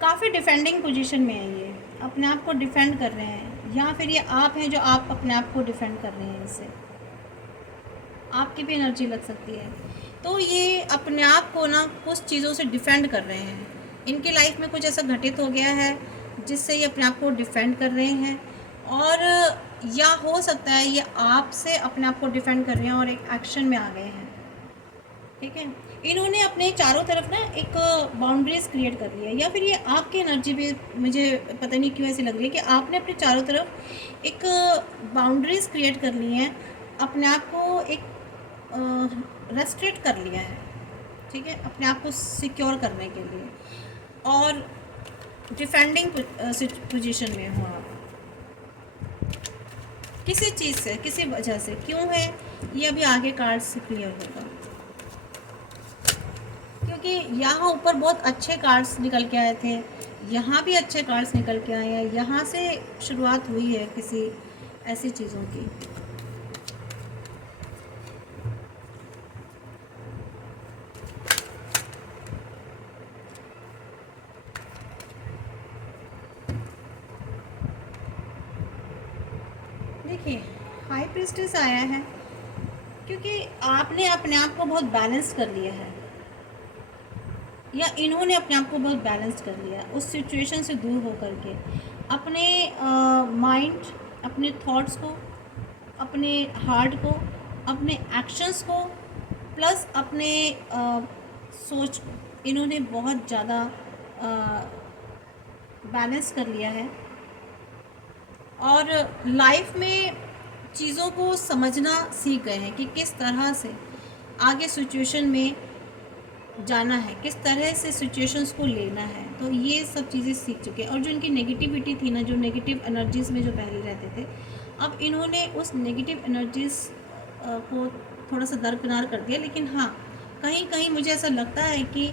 काफ़ी डिफेंडिंग पोजीशन में है ये, अपने आप को डिफेंड कर रहे हैं, या फिर ये आप हैं जो आप अपने आप को डिफेंड कर रहे हैं। इससे आपकी भी एनर्जी लग सकती है। तो ये अपने आप को ना कुछ चीज़ों से डिफेंड कर रहे हैं। इनकी लाइफ में कुछ ऐसा घटित हो गया है जिससे ये अपने आप को डिफेंड कर रहे हैं, और या हो सकता है ये आपसे अपने आप को डिफेंड कर रहे हैं और एक एक्शन में आ गए हैं, ठीक है। इन्होंने अपने चारों तरफ ना एक बाउंड्रीज क्रिएट कर लिया है, या फिर ये आपकी एनर्जी भी मुझे पता नहीं क्यों ऐसी लग रही है कि आपने अपने चारों तरफ एक बाउंड्रीज क्रिएट कर ली हैं, अपने आप को एक रेस्ट्रिक्ट कर लिया है, ठीक है, अपने आप को सिक्योर करने के लिए, और डिफेंडिंग पोजीशन में हो आप किसी चीज़ से, किसी वजह से। क्यों है ये अभी आगे कार्ड से क्लियर होगा, क्योंकि यहाँ ऊपर बहुत अच्छे कार्ड्स निकल के आए थे, यहाँ भी अच्छे कार्ड्स निकल के आए हैं, यहाँ से शुरुआत हुई है किसी ऐसी चीज़ों की। देखिए, हाई प्रीस्टेस आया है क्योंकि आपने अपने आप को बहुत बैलेंस कर लिया है, या इन्होंने अपने आप को बहुत बैलेंस कर लिया उस सिचुएशन से दूर होकर के, अपने माइंड, अपने थॉट्स को, अपने हार्ट को, अपने एक्शंस को, प्लस अपने सोच को, इन्होंने बहुत ज़्यादा बैलेंस कर लिया है और लाइफ में चीज़ों को समझना सीख गए हैं कि किस तरह से आगे सिचुएशन में जाना है, किस तरह से सिचुएशंस को लेना है। तो ये सब चीज़ें सीख चुके हैं। और जो इनकी नेगेटिविटी थी ना, जो नेगेटिव एनर्जीज़ में जो पहले रहते थे, अब इन्होंने उस नेगेटिव एनर्जीज़ को थोड़ा सा दरकिनार कर दिया। लेकिन हाँ, कहीं कहीं मुझे ऐसा लगता है कि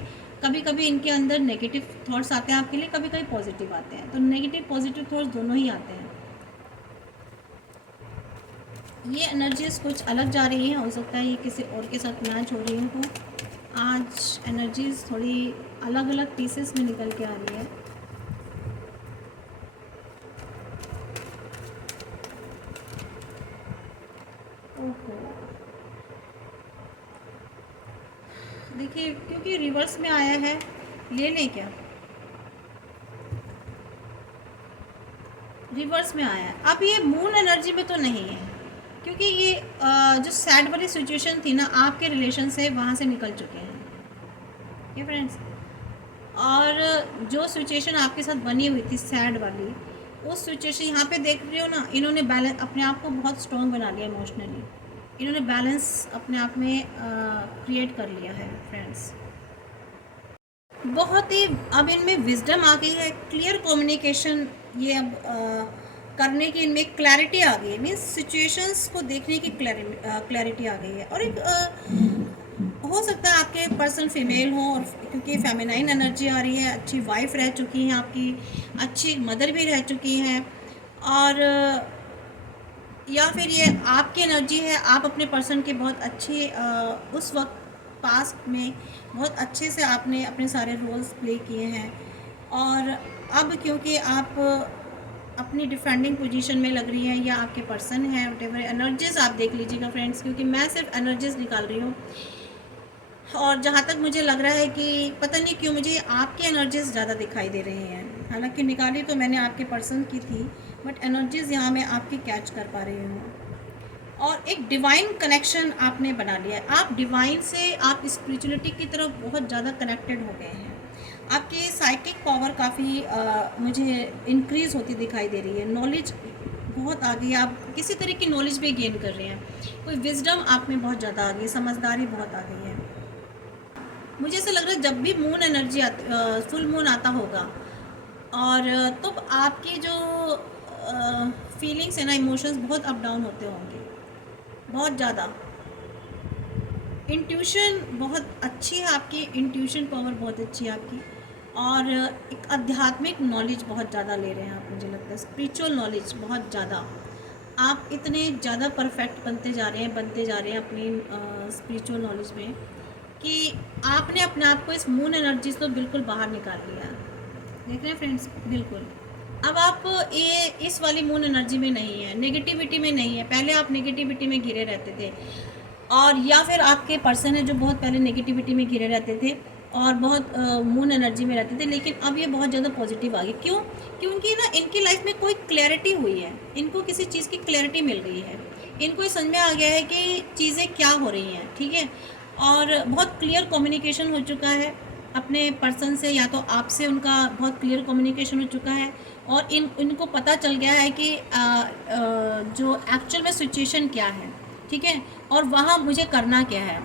कभी कभी इनके अंदर नेगेटिव थॉट्स आते हैं आपके लिए, कभी कभी पॉजिटिव आते हैं। तो नेगेटिव पॉजिटिव थॉट्स दोनों ही आते हैं। ये एनर्जीज कुछ अलग जा रही हैं, हो सकता है ये किसी और के साथ मैच हो रही हो। तो आज एनर्जीज थोड़ी अलग अलग पीसेस में निकल के आ रही है। ओहो, देखिए क्योंकि रिवर्स में आया है, ले लें क्या? रिवर्स में आया है। अब ये मून एनर्जी में तो नहीं है, क्योंकि ये जो सैड वाली सिचुएशन थी ना, आपके रिलेशन से वहाँ से निकल चुके हैं ये फ्रेंड्स। और जो सिचुएशन आपके साथ बनी हुई थी सैड वाली, उस सिचुएशन यहाँ पे देख रही हो ना, इन्होंने बैलेंस अपने आप को बहुत स्ट्रॉन्ग बना लिया इमोशनली। इन्होंने बैलेंस अपने आप में क्रिएट कर लिया है फ्रेंड्स। बहुत ही अब इनमें विजडम आ गई है, क्लियर कम्युनिकेशन ये अब करने की इनमें क्लैरिटी आ गई है। मीन्स सिचुएशंस को देखने की क्लैरिटी आ गई है। और एक हो सकता है आपके पर्सन फीमेल हो, और क्योंकि फेमिनाइन एनर्जी आ रही है, अच्छी वाइफ रह चुकी हैं आपकी, अच्छी मदर भी रह चुकी हैं। और या फिर ये आपकी एनर्जी है, आप अपने पर्सन के बहुत अच्छे उस वक्त पास्ट में बहुत अच्छे से आपने अपने सारे रोल्स प्ले किए हैं। और अब क्योंकि आप अपनी डिफेंडिंग पोजीशन में लग रही हैं, या आपके पर्सन है, व्हाटएवर एनर्जीज आप देख लीजिएगा फ्रेंड्स, क्योंकि मैं सिर्फ एनर्जीज निकाल रही हूँ। और जहाँ तक मुझे लग रहा है कि पता नहीं क्यों मुझे आपकी एनर्जीज ज़्यादा दिखाई दे रही हैं। हालांकि निकाली तो मैंने आपके पर्सन की थी, बट एनर्जीज यहाँ मैं आपकी कैच कर पा रही हूँ। और एक डिवाइन कनेक्शन आपने बना लिया है। आप डिवाइन से, आप स्पिरिचुअलिटी की तरफ बहुत ज़्यादा कनेक्टेड हो गए हैं। आपकी साइकिक पावर काफ़ी मुझे इंक्रीज होती दिखाई दे रही है। नॉलेज बहुत आ गई, आप किसी तरह की नॉलेज भी गेन कर रहे हैं। कोई विजडम आप में बहुत ज़्यादा आ गई, समझदारी बहुत आ गई है। मुझे ऐसा लग रहा है जब भी मून एनर्जी फुल मून आता होगा, और तो आपकी जो फीलिंग्स है ना, इमोशंस बहुत अप डाउन होते होंगे, बहुत ज़्यादा। इंट्यूशन बहुत अच्छी है आपकी, इंट्यूशन पावर बहुत अच्छी है आपकी। और एक आध्यात्मिक नॉलेज बहुत ज़्यादा ले रहे हैं आप, मुझे लगता है स्पिरिचुअल नॉलेज बहुत ज़्यादा। आप इतने ज़्यादा परफेक्ट बनते जा रहे हैं अपनी स्पिरिचुअल नॉलेज में, कि आपने अपने आप को इस मून एनर्जी से तो बिल्कुल बाहर निकाल लिया। देख रहे हैं फ्रेंड्स, बिल्कुल अब आप ये इस वाली मून एनर्जी में नहीं है, नेगेटिविटी में नहीं है। पहले आप नेगेटिविटी में घिरे रहते थे, और या फिर आपके पर्सन है जो बहुत पहले नेगेटिविटी में घिरे रहते थे और बहुत मून एनर्जी में रहते थे। लेकिन अब ये बहुत ज़्यादा पॉजिटिव आ गए। क्यों? क्योंकि ना इनकी लाइफ में कोई क्लैरिटी हुई है, इनको किसी चीज़ की क्लैरिटी मिल गई है। इनको ये समझ में आ गया है कि चीज़ें क्या हो रही हैं, ठीक है। और बहुत क्लियर कम्युनिकेशन हो चुका है अपने पर्सन से, या तो आपसे उनका बहुत क्लियर कम्युनिकेशन हो चुका है। और इनको पता चल गया है कि जो एक्चुअल में सिचुएशन क्या है, ठीक है, और वहाँ मुझे करना क्या है।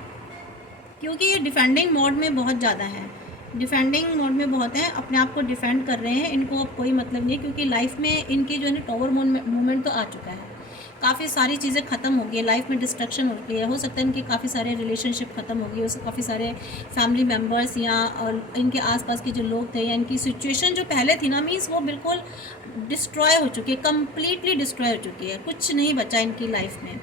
क्योंकि ये डिफेंडिंग मोड में बहुत ज़्यादा है, डिफेंडिंग मोड में बहुत है, अपने आप को डिफेंड कर रहे हैं। इनको अब कोई मतलब नहीं है, क्योंकि लाइफ में इनकी जो है ना टॉवर मूवमेंट तो आ चुका है। काफ़ी सारी चीज़ें ख़त्म हो गई है, लाइफ में डिस्ट्रक्शन हो गई है। हो सकता है इनके काफ़ी सारे रिलेशनशिप ख़त्म हो गई, काफ़ी सारे फैमिली मेम्बर्स या और इनके आसपास के जो लोग थे, या इनकी सिचुएशन जो पहले थी ना, मीन्स वो बिल्कुल डिस्ट्रॉय हो चुकी है, कम्प्लीटली डिस्ट्रॉय हो चुकी है। कुछ नहीं बचा इनकी लाइफ में,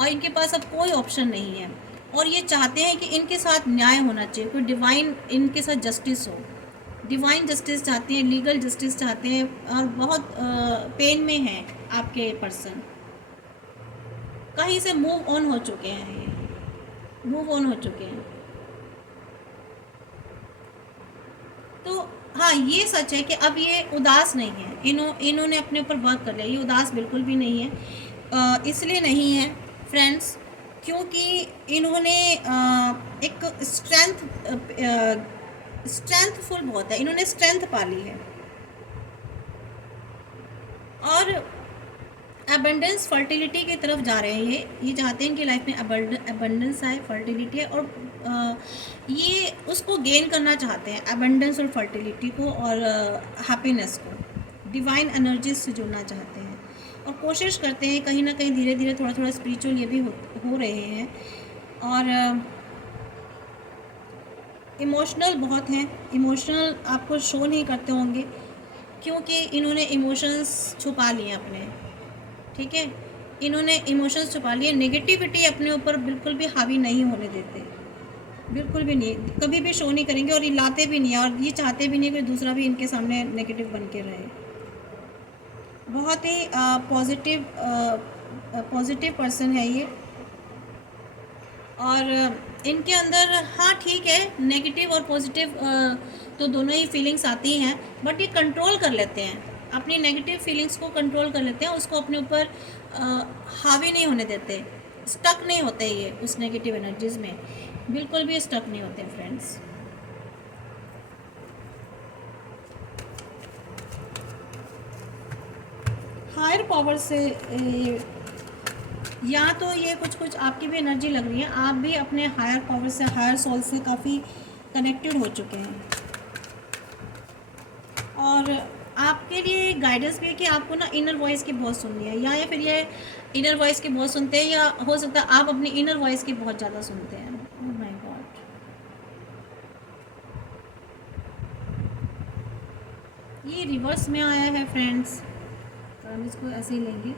और इनके पास अब कोई ऑप्शन नहीं है। और ये चाहते हैं कि इनके साथ न्याय होना चाहिए, कोई डिवाइन इनके साथ जस्टिस हो। डिवाइन जस्टिस चाहते हैं, लीगल जस्टिस चाहते हैं, और बहुत पेन में है आपके पर्सन। कहीं से मूव ऑन हो चुके हैं, ये मूव ऑन हो चुके हैं। तो हाँ, ये सच है कि अब ये उदास नहीं है। इन्होंने अपने ऊपर वर्क कर लिया, ये उदास बिल्कुल भी नहीं है। इसलिए नहीं है फ्रेंड्स, क्योंकि इन्होंने एक स्ट्रेंथफुल बहुत है, इन्होंने स्ट्रेंथ पाली है। और अबंडेंस फर्टिलिटी की तरफ जा रहे हैं। ये चाहते हैं कि लाइफ में अबंडेंस आए, फर्टिलिटी है, और ये उसको गेन करना चाहते हैं, अबंडेंस और फर्टिलिटी को और हैप्पीनेस को, डिवाइन एनर्जीज से जुड़ना चाहते हैं, और कोशिश करते हैं कहीं ना कहीं धीरे धीरे थोड़ा थोड़ा स्पिरिचुअल ये भी हो रहे हैं। और इमोशनल बहुत हैं, इमोशनल आपको शो नहीं करते होंगे क्योंकि इन्होंने इमोशंस छुपा लिए अपने, ठीक है, इन्होंने इमोशंस छुपा लिए, नेगेटिविटी अपने ऊपर बिल्कुल भी हावी नहीं होने देते, बिल्कुल भी नहीं, कभी भी शो नहीं करेंगे, और ये लाते भी नहीं है, और ये चाहते भी नहीं कि दूसरा भी इनके सामने नेगेटिव बन के रहे। बहुत ही पॉजिटिव पर्सन है ये। और इनके अंदर, हाँ ठीक है, नेगेटिव और पॉजिटिव तो दोनों ही फीलिंग्स आती हैं, बट ये कंट्रोल कर लेते हैं, अपनी नेगेटिव फीलिंग्स को कंट्रोल कर लेते हैं, उसको अपने ऊपर हावी नहीं होने देते, स्टक नहीं होते ये उस नेगेटिव एनर्जीज में, बिल्कुल भी स्टक नहीं होते फ्रेंड्स। हायर पावर से या तो ये कुछ आपकी भी एनर्जी लग रही है, आप भी अपने हायर पावर से, हायर सोल से काफ़ी कनेक्टेड हो चुके हैं, और आपके लिए गाइडेंस भी है कि आपको ना इनर वॉइस की बहुत सुननी है, या फिर ये इनर वॉइस की बहुत सुनते हैं, या हो सकता है आप अपनी इनर वॉइस की बहुत ज़्यादा सुनते हैं। ओह माय गॉड, ये रिवर्स में आया है फ्रेंड्स, तो हम इसको ऐसे ही लेंगे।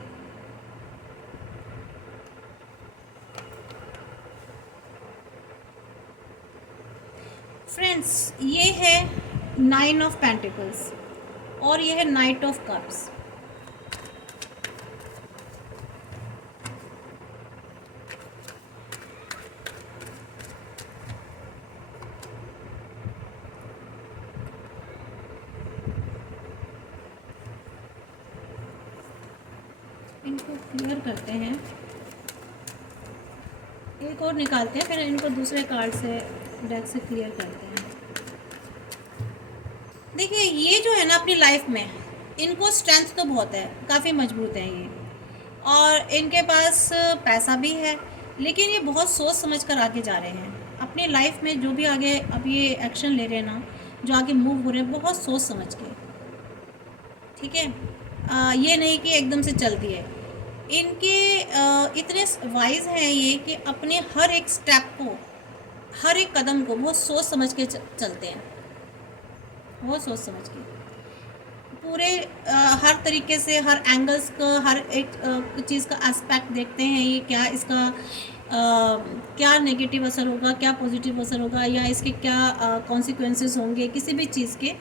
फ्रेंड्स, ये है 9 ऑफ पेंटिकल्स और ये है नाइट ऑफ कप्स। इनको क्लियर करते हैं, एक और निकालते हैं, फिर इनको दूसरे कार्ड से, डेक से क्लियर करते हैं। देखिए, ये जो है ना अपनी लाइफ में, इनको स्ट्रेंथ तो बहुत है, काफ़ी मजबूत है ये, और इनके पास पैसा भी है, लेकिन ये बहुत सोच समझ कर आगे जा रहे हैं अपनी लाइफ में, जो भी आगे अब ये एक्शन ले रहे हैं ना, जो आगे मूव हो रहे हैं, बहुत सोच समझ के, ठीक है, ये नहीं कि एकदम से चल दिए। इनके इतने वाइज हैं ये कि अपने हर एक स्टेप को, हर एक कदम को बहुत सोच समझ के चलते हैं, बहुत सोच समझ के, पूरे हर तरीके से, हर एंगल्स का, हर एक चीज़ का एस्पेक्ट देखते हैं, ये क्या इसका क्या नेगेटिव असर होगा, क्या पॉजिटिव असर होगा, या इसके क्या कॉन्सिक्वेंसेस होंगे किसी भी चीज़ के।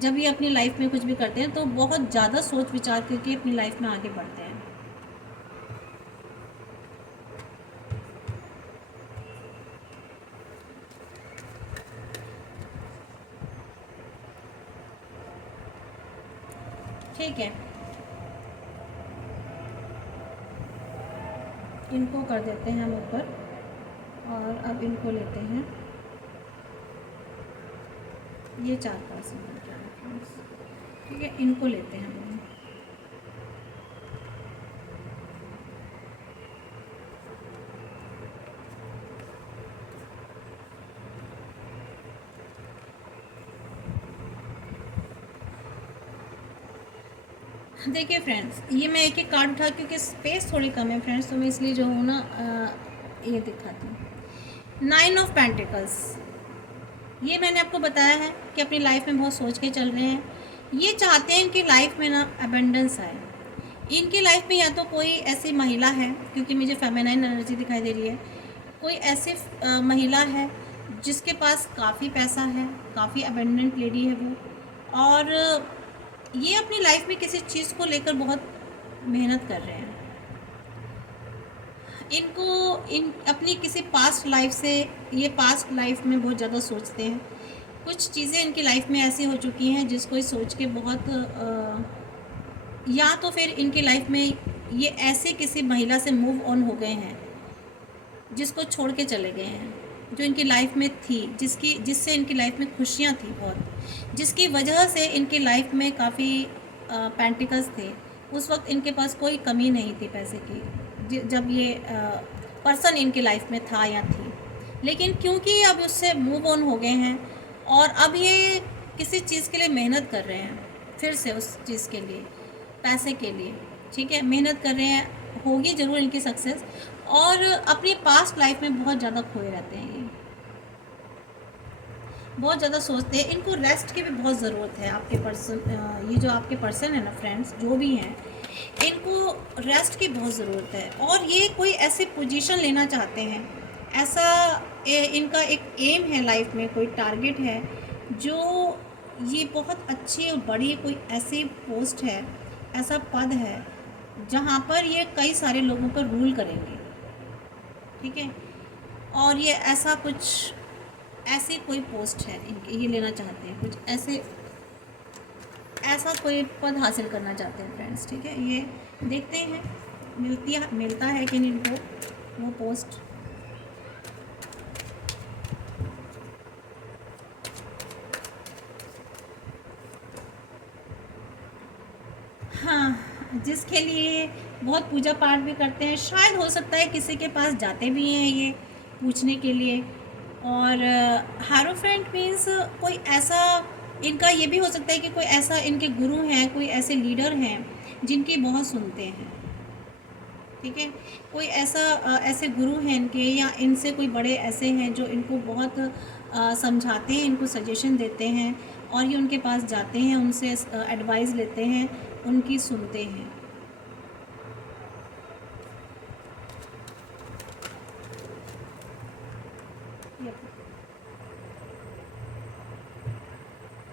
जब ये अपनी लाइफ में कुछ भी करते हैं तो बहुत ज़्यादा सोच विचार करके अपनी लाइफ में आगे बढ़ते हैं। ठीक है, इनको कर देते हैं हम ऊपर, और अब इनको लेते हैं, ये 4%, ठीक है, इनको लेते हैं हम। देखिए फ्रेंड्स, ये मैं एक एक कार्ड उठा, क्योंकि स्पेस थोड़ी कम है फ्रेंड्स, तो मैं इसलिए जो हूँ ना ये दिखाती हूँ। 9 ऑफ पेंटिकल्स, ये मैंने आपको बताया है कि अपनी लाइफ में बहुत सोच के चल रहे हैं, ये चाहते हैं इनकी लाइफ में ना अबंडेंस आए। इनकी लाइफ में या तो कोई ऐसी महिला है, क्योंकि मुझे फेमिनाइन एनर्जी दिखाई दे रही है, कोई ऐसी महिला है जिसके पास काफ़ी पैसा है, काफ़ी अबंडेंट लेडी है वो, और ये अपनी लाइफ में किसी चीज़ को लेकर बहुत मेहनत कर रहे हैं। इनको अपनी किसी पास्ट लाइफ से, ये पास्ट लाइफ में बहुत ज़्यादा सोचते हैं, कुछ चीज़ें इनकी लाइफ में ऐसी हो चुकी हैं जिसको सोच के बहुत या तो फिर इनकी लाइफ में ये ऐसे किसी महिला से मूव ऑन हो गए हैं जिसको छोड़ के चले गए हैं, जो इनकी लाइफ में थी, जिससे इनकी लाइफ में खुशियाँ थी बहुत, जिसकी वजह से इनकी लाइफ में काफ़ी पेंटिकल्स थे, उस वक्त इनके पास कोई कमी नहीं थी पैसे की, जब ये पर्सन इनके लाइफ में था या थी। लेकिन क्योंकि अब उससे मूव ऑन हो गए हैं और अब ये किसी चीज़ के लिए मेहनत कर रहे हैं, फिर से उस चीज़ के लिए, पैसे के लिए, ठीक है, मेहनत कर रहे हैं, होगी ज़रूर इनकी सक्सेस। और अपनी पास्ट लाइफ में बहुत ज़्यादा खोए रहते हैं, ये बहुत ज़्यादा सोचते हैं। इनको रेस्ट की भी बहुत ज़रूरत है। आपके पर्सन, ये जो आपके पर्सन है ना फ्रेंड्स, जो भी हैं, इनको रेस्ट की बहुत ज़रूरत है। और ये कोई ऐसी पोजीशन लेना चाहते हैं, ऐसा इनका एक एम है लाइफ में, कोई टारगेट है जो ये बहुत अच्छी और बड़ी कोई ऐसी पोस्ट है, ऐसा पद है जहाँ पर ये कई सारे लोगों पर रूल करेंगे, ठीक है। और ये ऐसा कुछ, ऐसी कोई पोस्ट है इनके, ये लेना चाहते हैं, कुछ ऐसे, ऐसा कोई पद हासिल करना चाहते हैं फ्रेंड्स, ठीक है। ये देखते हैं मिलता है कि नहीं इनको वो पोस्ट। हाँ, जिसके लिए बहुत पूजा पाठ भी करते हैं, शायद हो सकता है किसी के पास जाते भी हैं ये पूछने के लिए। और हारोफेंट मीन्स कोई ऐसा, इनका ये भी हो सकता है कि कोई ऐसा इनके गुरु हैं, कोई ऐसे लीडर हैं जिनकी बहुत सुनते हैं, ठीक है। कोई ऐसा ऐसे गुरु हैं इनके, या इनसे कोई बड़े ऐसे हैं जो इनको बहुत समझाते हैं, इनको सजेशन देते हैं, और ये उनके पास जाते हैं, उनसे एडवाइस लेते हैं, उनकी सुनते हैं।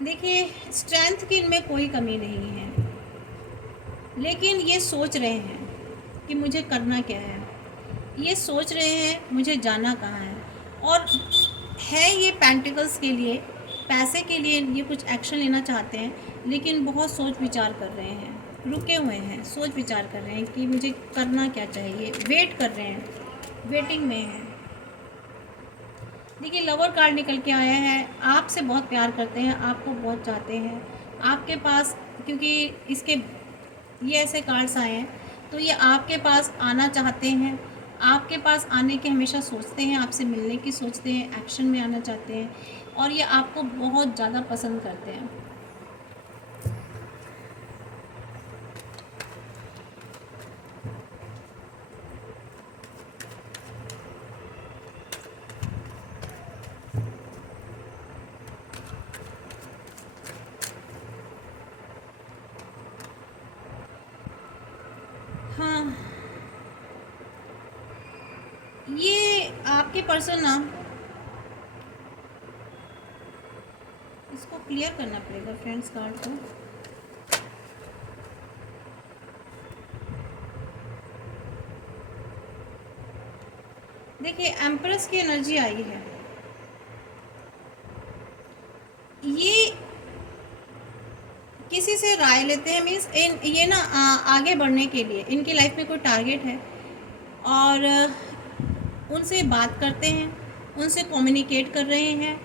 देखिए, स्ट्रेंथ की इनमें कोई कमी नहीं है, लेकिन ये सोच रहे हैं कि मुझे करना क्या है, ये सोच रहे हैं मुझे जाना कहाँ है। और है ये पेंटिकल्स के लिए, पैसे के लिए ये कुछ एक्शन लेना चाहते हैं, लेकिन बहुत सोच विचार कर रहे हैं, रुके हुए हैं, सोच विचार कर रहे हैं कि मुझे करना क्या चाहिए, वेट कर रहे हैं, वेटिंग में हैं। देखिए, लवर कार्ड निकल के आया है, आपसे बहुत प्यार करते हैं, आपको बहुत चाहते हैं, आपके पास, क्योंकि इसके ये ऐसे कार्ड्स आए हैं, तो ये आपके पास आना चाहते हैं, आपके पास आने के हमेशा सोचते हैं, आपसे मिलने की सोचते हैं, एक्शन में आना चाहते हैं, और ये आपको बहुत ज़्यादा पसंद करते हैं। हाँ, ये आपके पर्सन ना, इसको क्लियर करना पड़ेगा फ्रेंड्स कार्ड को। देखिए, एम्प्रेस की एनर्जी आई है, ये किसी से राय लेते हैं, मीन्स ये ना आगे बढ़ने के लिए इनकी लाइफ में कोई टारगेट है, और उनसे बात करते हैं, उनसे कम्युनिकेट कर रहे हैं,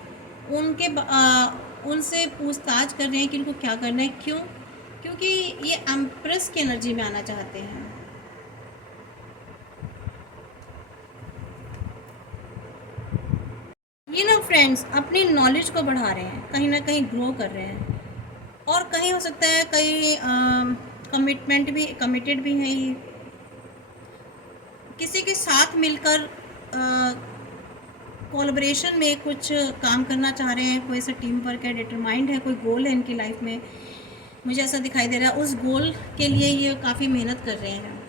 उनसे पूछताछ कर रहे हैं कि इनको क्या करना है। क्यों? क्योंकि ये एम्प्रेस की एनर्जी में आना चाहते हैं। ये ना फ्रेंड्स अपनी नॉलेज को बढ़ा रहे हैं, कहीं ना कहीं ग्रो कर रहे हैं, और कहीं हो सकता है कहीं कमिटेड भी हैं ये, किसी के साथ मिलकर कोलैबोरेशन में कुछ काम करना चाह रहे हैं, कोई ऐसा टीम वर्क है, डिटरमाइंड है, कोई गोल है इनकी लाइफ में, मुझे ऐसा दिखाई दे रहा है। उस गोल के लिए ये काफ़ी मेहनत कर रहे हैं,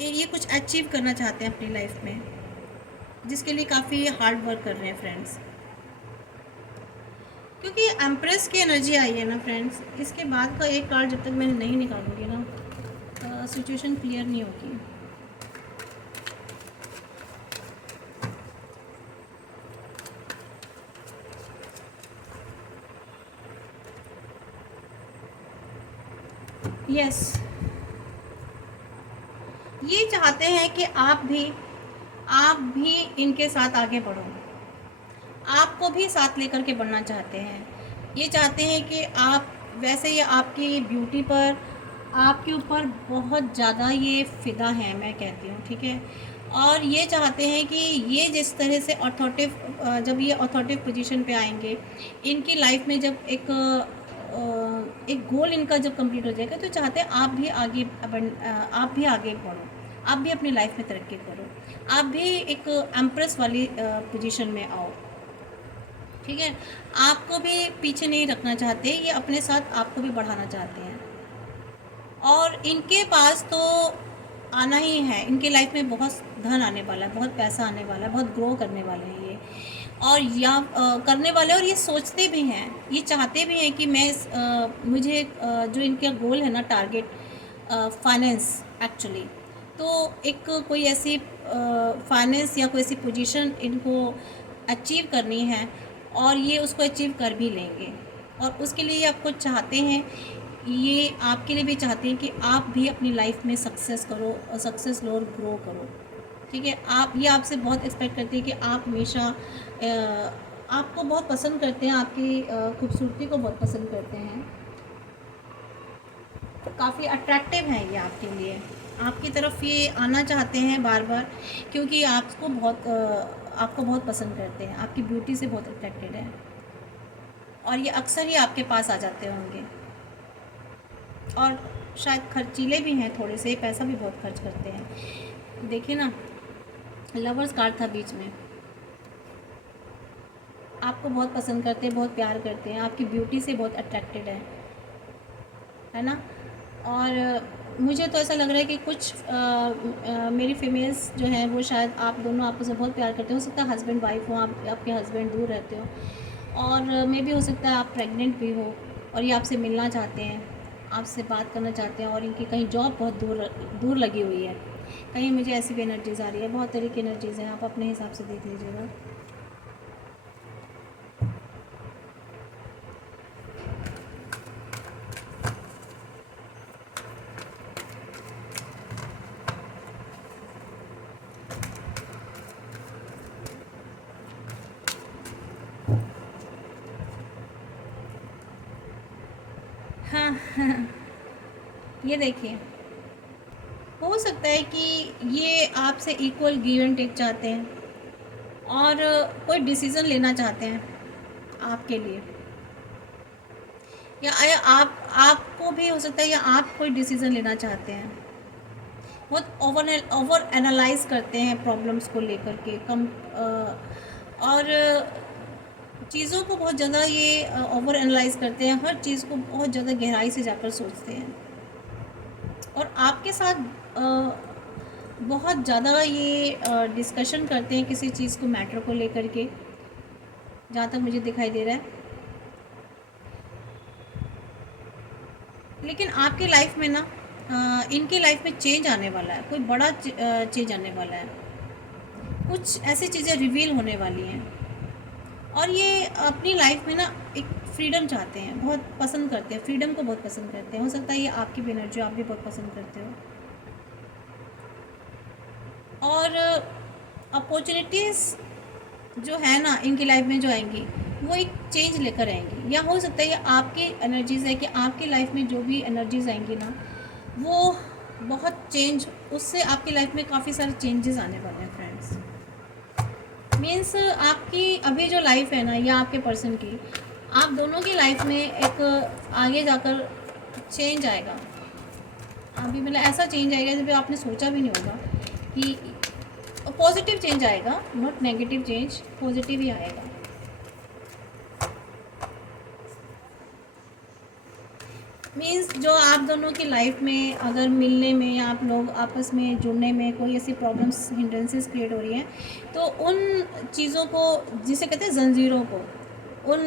ये कुछ अचीव करना चाहते हैं अपनी लाइफ में, जिसके लिए काफ़ी हार्ड वर्क कर रहे हैं फ्रेंड्स। क्योंकि एम्प्रेस की एनर्जी आई है ना फ्रेंड्स, इसके बाद का एक कार्ड जब तक मैं नहीं निकालूंगी ना, सिचुएशन क्लियर नहीं होगी। यस, ये चाहते हैं कि आप भी इनके साथ आगे बढ़ो, आपको भी साथ लेकर के बढ़ना चाहते हैं। ये चाहते हैं कि आप, वैसे ये आपकी ब्यूटी पर, आपके ऊपर बहुत ज़्यादा ये फ़िदा है, मैं कहती हूँ, ठीक है। और ये चाहते हैं कि ये जिस तरह से जब ये अथॉरिटेटिव पोजीशन पे आएंगे, इनकी लाइफ में जब एक गोल इनका जब कंप्लीट हो जाएगा, तो चाहते हैं आप भी आगे बढ़ो, आप भी अपनी लाइफ में तरक्की करो, आप भी एक एम्प्रेस वाली पोजीशन में आओ, ठीक है। आपको भी पीछे नहीं रखना चाहते, ये अपने साथ आपको भी बढ़ाना चाहते हैं। और इनके पास तो आना ही है, इनकी लाइफ में बहुत धन आने वाला है, बहुत पैसा आने वाला है, बहुत ग्रो करने वाले हैं ये, और करने वाले, और ये सोचते भी हैं, ये चाहते भी हैं कि मुझे जो इनका गोल है ना, टारगेट फाइनेंस एक्चुअली, तो एक कोई ऐसी फाइनेंस या कोई ऐसी पोजीशन इनको अचीव करनी है, और ये उसको अचीव कर भी लेंगे। और उसके लिए ये आपको चाहते हैं, ये आपके लिए भी चाहते हैं कि आप भी अपनी लाइफ में सक्सेस लो और ग्रो करो, ठीक है। ये आपसे बहुत एक्सपेक्ट करते हैं कि आप हमेशा आपको बहुत पसंद करते हैं, आपकी खूबसूरती को बहुत पसंद करते हैं, काफ़ी अट्रैक्टिव है ये आपके लिए, आपकी तरफ ये आना चाहते हैं बार बार, क्योंकि आपको बहुत पसंद करते हैं, आपकी ब्यूटी से बहुत अट्रैक्टेड है, और ये अक्सर ही आपके पास आ जाते होंगे। और शायद खर्चीले भी हैं, थोड़े से पैसा भी बहुत खर्च करते हैं। देखिए ना, लवर्स कार्ड था बीच में, आपको बहुत पसंद करते हैं, बहुत प्यार करते हैं, आपकी ब्यूटी से बहुत अट्रैक्टेड है ना। और मुझे तो ऐसा लग रहा है कि मेरी फीमेल्स जो हैं वो शायद आप दोनों आपस में बहुत प्यार करते हो सकता है हस्बैंड वाइफ हो, आपके हस्बैंड दूर रहते हो, और मे भी हो सकता है आप प्रेग्नेंट भी हो, और ये आपसे मिलना चाहते हैं, आपसे बात करना चाहते हैं, और इनकी कहीं जॉब बहुत दूर लगी हुई है, कहीं मुझे ऐसी भी एनर्जीज़ आ रही है, बहुत तरह की एनर्जीज़ हैं, आप अपने हिसाब से देख लीजिएगा। हाँ ये देखिए, हो सकता है कि ये आपसे इक्वल गिव एंड टेक चाहते हैं, और कोई डिसीज़न लेना चाहते हैं आपके लिए, या आपको भी हो सकता है, या आप कोई डिसीज़न लेना चाहते हैं। बहुत ओवर एनालाइज करते हैं प्रॉब्लम्स को लेकर के, और चीज़ों को बहुत ज़्यादा ये ओवर एनालाइज करते हैं, हर चीज़ को बहुत ज़्यादा गहराई से जाकर सोचते हैं, और आपके साथ बहुत ज़्यादा ये डिस्कशन करते हैं किसी चीज़ को, मैटर को लेकर के, जहाँ तक मुझे दिखाई दे रहा है। लेकिन आपकी लाइफ में ना, इनकी लाइफ में चेंज आने वाला है, कोई बड़ा चेंज आने वाला है, कुछ ऐसी चीज़ें रिवील होने वाली हैं, और ये अपनी लाइफ में ना एक फ्रीडम चाहते हैं, बहुत पसंद करते हैं, फ्रीडम को बहुत पसंद करते हैं। हो सकता है ये आपकी भी एनर्जी आप भी बहुत पसंद करते हो, और अपॉर्चुनिटीज़ जो है ना इनकी लाइफ में जो आएंगी, वो एक चेंज लेकर आएंगी, या हो सकता है ये आपकी एनर्जीज़ है कि आपकी लाइफ में जो भी एनर्जीज़ आएंगी ना, वो बहुत चेंज, उससे आपकी लाइफ में काफ़ी सारे चेंजेस आने वाले हैं फ्रेंड्स। मीन्स आपकी अभी जो लाइफ है ना, या आपके पर्सन की, आप दोनों की लाइफ में एक आगे जाकर चेंज आएगा, अभी मतलब ऐसा चेंज आएगा जब आपने सोचा भी नहीं होगा, कि पॉजिटिव चेंज आएगा, नॉट नेगेटिव चेंज, पॉजिटिव ही आएगा। मीन्स जो आप दोनों की लाइफ में अगर मिलने में, या आप लोग आपस में जुड़ने में कोई ऐसी प्रॉब्लम्स, हिंड्रेंसेस क्रिएट हो रही हैं, तो उन चीज़ों को, जिसे कहते हैं जंजीरों को, उन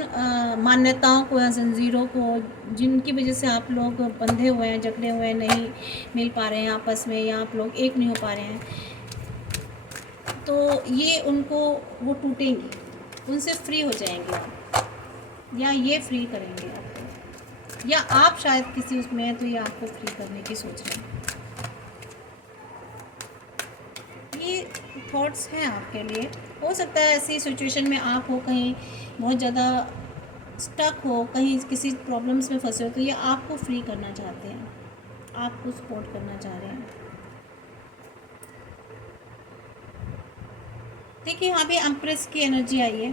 मान्यताओं को या जंजीरों को, जिनकी वजह से आप लोग बंधे हुए हैं, जकड़े हुए हैं, नहीं मिल पा रहे हैं आपस में, या आप लोग एक नहीं हो पा रहे हैं, तो ये वो टूटेंगी, उनसे फ्री हो जाएंगे आप, या ये फ्री करेंगे आपको, या आप शायद किसी उसमें हैं तो ये आपको फ्री करने की सोच रहे हैं। ये थॉट्स हैं आपके लिए। हो सकता है ऐसी सिचुएशन में आप हो, कहीं बहुत ज़्यादा स्टक हो, कहीं किसी प्रॉब्लम्स में फंसे हो, तो ये आपको फ्री करना चाहते हैं, आपको सपोर्ट करना चाह रहे हैं। देखिए यहाँ पे एम्प्रेस की एनर्जी आई है,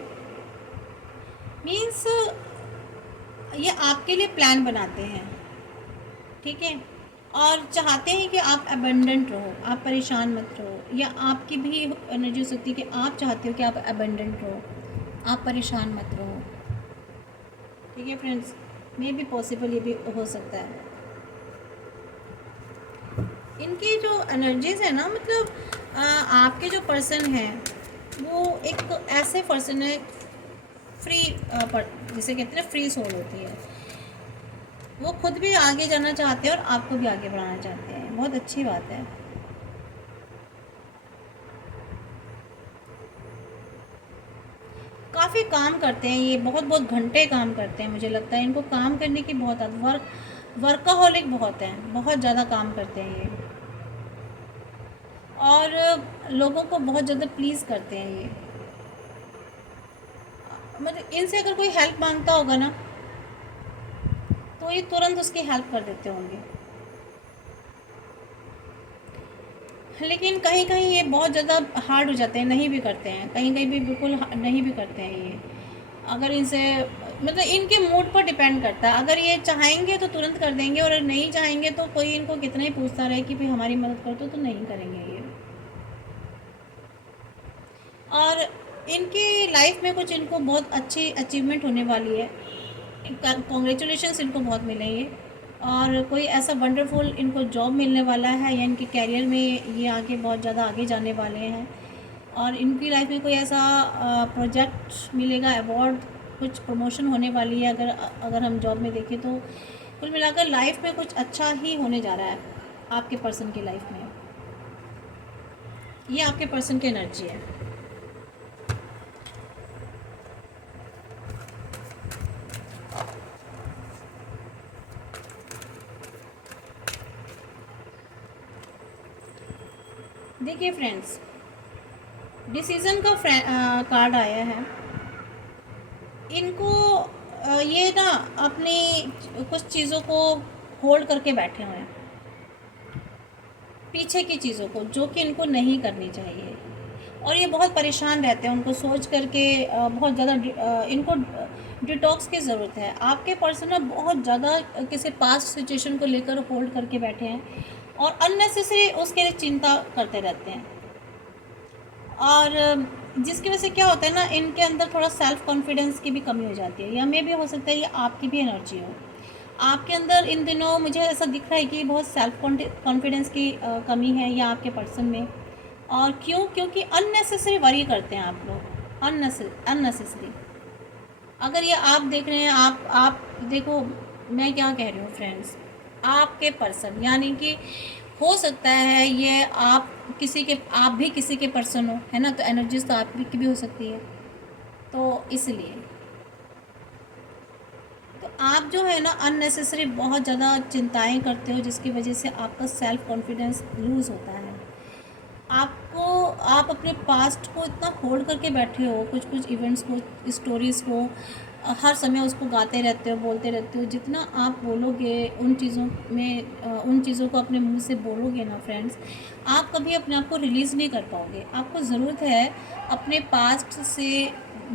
मीन्स ये आपके लिए प्लान बनाते हैं, ठीक है, और चाहते हैं कि आप अबंडेंट रहो, आप परेशान मत रहो, या आपकी भी एनर्जी हो सकती है कि आप चाहते हो कि आप अबंडेंट रहो, आप परेशान मत रहो, ठीक है फ्रेंड्स, मे भी पॉसिबल ये भी हो सकता है। इनकी जो एनर्जीज है ना, मतलब आपके जो पर्सन है वो एक ऐसे पर्सन है, फ्री जिसे कहते हैं ना, फ्री सोल होती है, वो खुद भी आगे जाना चाहते हैं और आपको भी आगे बढ़ाना चाहते हैं, बहुत अच्छी बात है। काफ़ी काम करते हैं ये, बहुत बहुत घंटे काम करते हैं, मुझे लगता है इनको काम करने की बहुत वर्काहोलिक बहुत हैं, बहुत ज़्यादा काम करते हैं ये, और लोगों को बहुत ज़्यादा प्लीज़ करते हैं ये। मतलब इनसे अगर कोई हेल्प मांगता होगा ना तो ये तुरंत उसकी हेल्प कर देते होंगे, लेकिन कहीं कहीं ये बहुत ज़्यादा हार्ड हो जाते हैं, नहीं भी करते हैं, कहीं कहीं भी बिल्कुल नहीं भी करते हैं ये। अगर इनसे मतलब इनके मूड पर डिपेंड करता है, अगर ये चाहेंगे तो तुरंत कर देंगे, और नहीं चाहेंगे तो कोई इनको कितना ही पूछता रहे कि भाई हमारी मदद कर दो तो नहीं करेंगे ये। और इनकी लाइफ में कुछ इनको बहुत अच्छी अचीवमेंट होने वाली है, कॉन्ग्रेचुलेशंस इनको बहुत मिलेंगे, और कोई ऐसा वंडरफुल इनको जॉब मिलने वाला है, या इनके कैरियर में ये आगे बहुत ज़्यादा आगे जाने वाले हैं, और इनकी लाइफ में कोई ऐसा प्रोजेक्ट मिलेगा, अवार्ड, कुछ प्रमोशन होने वाली है, अगर अगर हम जॉब में देखें तो कुल मिलाकर लाइफ में कुछ अच्छा ही होने जा रहा है आपके पर्सन की लाइफ में। ये आपके पर्सन की एनर्जी है। देखिए फ्रेंड्स, डिसीज़न का कार्ड आया है। इनको ये ना अपनी कुछ चीज़ों को होल्ड करके बैठे हुए हैं, पीछे की चीज़ों को जो कि इनको नहीं करनी चाहिए, और ये बहुत परेशान रहते हैं उनको सोच करके, बहुत ज़्यादा इनको डिटॉक्स की ज़रूरत है। आपके पर्सन ना बहुत ज़्यादा किसी पास्ट सिचुएशन को लेकर होल्ड करके बैठे हैं, और अननेसेसरी उसके लिए चिंता करते रहते हैं, और जिसकी वजह से क्या होता है ना, इनके अंदर थोड़ा सेल्फ कॉन्फिडेंस की भी कमी हो जाती है, या मे भी हो सकता है ये आपकी भी एनर्जी हो। आपके अंदर इन दिनों मुझे ऐसा दिख रहा है कि बहुत सेल्फ कॉन्फिडेंस की कमी है या आपके पर्सन में। और क्यों? क्योंकि अननेसेसरी वरी करते हैं आप लोग, अननेसेसरी। अगर ये आप देख रहे हैं, आप देखो मैं क्या कह रही हूँ फ्रेंड्स, आपके पर्सन यानी कि हो सकता है ये आप भी किसी के पर्सन हो, है ना, तो एनर्जीज तो आप की भी हो सकती है, तो इसलिए तो आप जो है ना अननेसेसरी बहुत ज़्यादा चिंताएं करते हो, जिसकी वजह से आपका सेल्फ कॉन्फिडेंस लूज़ होता है। आप अपने पास्ट को इतना होल्ड करके बैठे हो, कुछ कुछ इवेंट्स को, स्टोरीज़ को, हर समय उसको गाते रहते हो, बोलते रहते हो। जितना आप बोलोगे उन चीज़ों को अपने मुंह से बोलोगे ना फ्रेंड्स, आप कभी अपने आप को रिलीज़ नहीं कर पाओगे। आपको ज़रूरत है अपने पास्ट से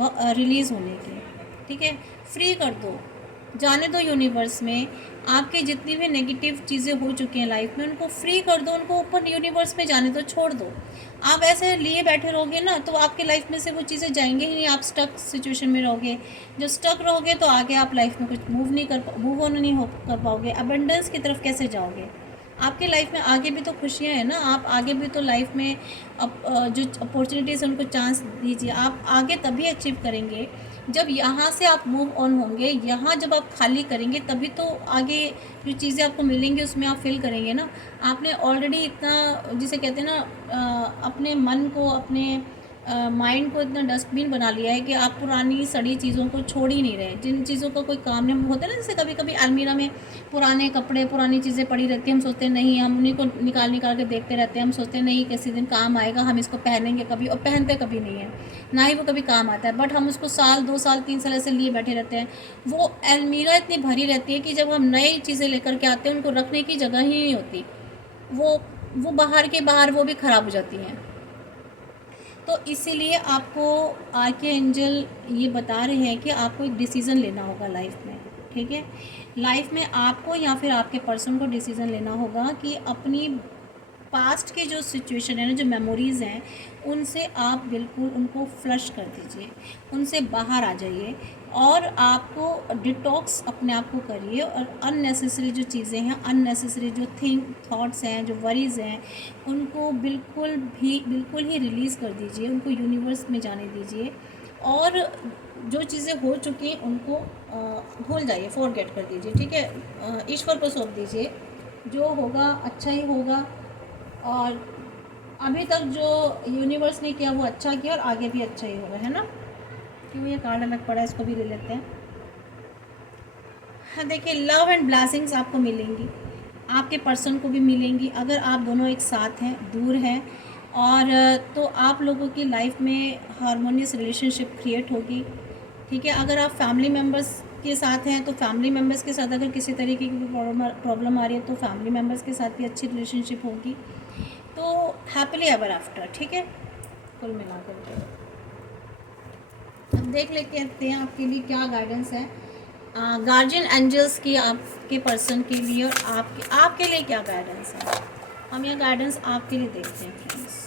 रिलीज़ होने की, ठीक है। फ्री कर दो, जाने दो यूनिवर्स में, आपके जितनी भी नेगेटिव चीज़ें हो चुकी हैं लाइफ में उनको फ्री कर दो, उनको ऊपर यूनिवर्स में जाने दो, छोड़ दो। आप ऐसे लिए बैठे रहोगे ना तो आपके लाइफ में से वो चीज़ें जाएंगे ही नहीं, आप स्टक सिचुएशन में रहोगे। जो स्टक रहोगे तो आगे आप लाइफ में कुछ मूव ऑन नहीं कर पाओगे, अबंडेंस की तरफ कैसे जाओगे। आपकी लाइफ में आगे भी तो खुशियाँ हैं ना, आप आगे भी तो लाइफ में जो अपॉर्चुनिटीज़ उनको चांस दीजिए। आप आगे तभी अचीव करेंगे जब यहाँ से आप मूव ऑन होंगे, यहाँ जब आप खाली करेंगे तभी तो आगे जो चीज़ें आपको मिलेंगी उसमें आप फिल करेंगे ना। आपने ऑलरेडी इतना, जिसे कहते हैं ना, अपने मन को, अपने माइंड को इतना डस्टबिन बना लिया है कि आप पुरानी सड़ी चीज़ों को छोड़ ही नहीं रहे, जिन चीज़ों का कोई काम नहीं होता ना। जैसे कभी कभी अलमीरा में पुराने कपड़े, पुरानी चीज़ें पड़ी रहती हैं, हम सोचते हैं नहीं, हम उन्हीं को निकाल निकाल के देखते रहते हैं, हम सोचते हैं नहीं किसी दिन काम आएगा, हम इसको पहनेंगे कभी, और पहनते कभी नहीं है, ना ही वो कभी काम आता है। बट हम उसको साल 2 साल 3 साल ऐसे लिए बैठे रहते हैं। वो अलमीरा इतनी भरी रहती है कि जब हम नई चीज़ें लेकर के आते हैं, उनको रखने की जगह ही नहीं होती। वो वो बाहर के बाहर वो भी ख़राब हो जाती हैं। तो इसीलिए आपको आर्के एंजल ये बता रहे हैं कि आपको एक डिसीज़न लेना होगा लाइफ में, ठीक है। लाइफ में आपको या फिर आपके पर्सन को डिसीज़न लेना होगा कि अपनी पास्ट की जो सिचुएशन है ना, जो मेमोरीज़ हैं, उनसे आप बिल्कुल उनको फ्लश कर दीजिए, उनसे बाहर आ जाइए, और आपको डिटॉक्स अपने आप को करिए, और अननेसेसरी जो चीज़ें हैं, अननेसेसरी जो थॉट्स हैं, जो वरीज़ हैं, उनको बिल्कुल ही रिलीज़ कर दीजिए, उनको यूनिवर्स में जाने दीजिए, और जो चीज़ें हो चुकी हैं उनको भूल जाइए, फॉरगेट कर दीजिए, ठीक है। ईश्वर को सौंप दीजिए, जो होगा अच्छा ही होगा, और अभी तक जो यूनिवर्स ने किया वो अच्छा किया, और आगे भी अच्छा ही होगा, है ना। क्यों ये कार्ड अलग पड़ा है, इसको भी ले लेते हैं। हाँ, देखिए, लव एंड ब्लेसिंग्स आपको मिलेंगी, आपके पर्सन को भी मिलेंगी, अगर आप दोनों एक साथ हैं, दूर हैं, और तो आप लोगों की लाइफ में हारमोनियस रिलेशनशिप क्रिएट होगी, ठीक है। अगर आप फैमिली मेम्बर्स के साथ हैं तो फैमिली मेम्बर्स के साथ अगर किसी तरीके की प्रॉब्लम आ रही है तो फैमिली मेम्बर्स के साथ भी अच्छी रिलेशनशिप होगी, तो हैप्पीली एवर आफ्टर, ठीक है, कुल मिलाकर के। अब देख लेते हैं आपके लिए क्या गाइडेंस है गार्जियन एंजल्स की आपके पर्सन के लिए, और आपके लिए क्या गाइडेंस है। हम यह गाइडेंस आपके लिए देखते हैं फ्रेंड्स।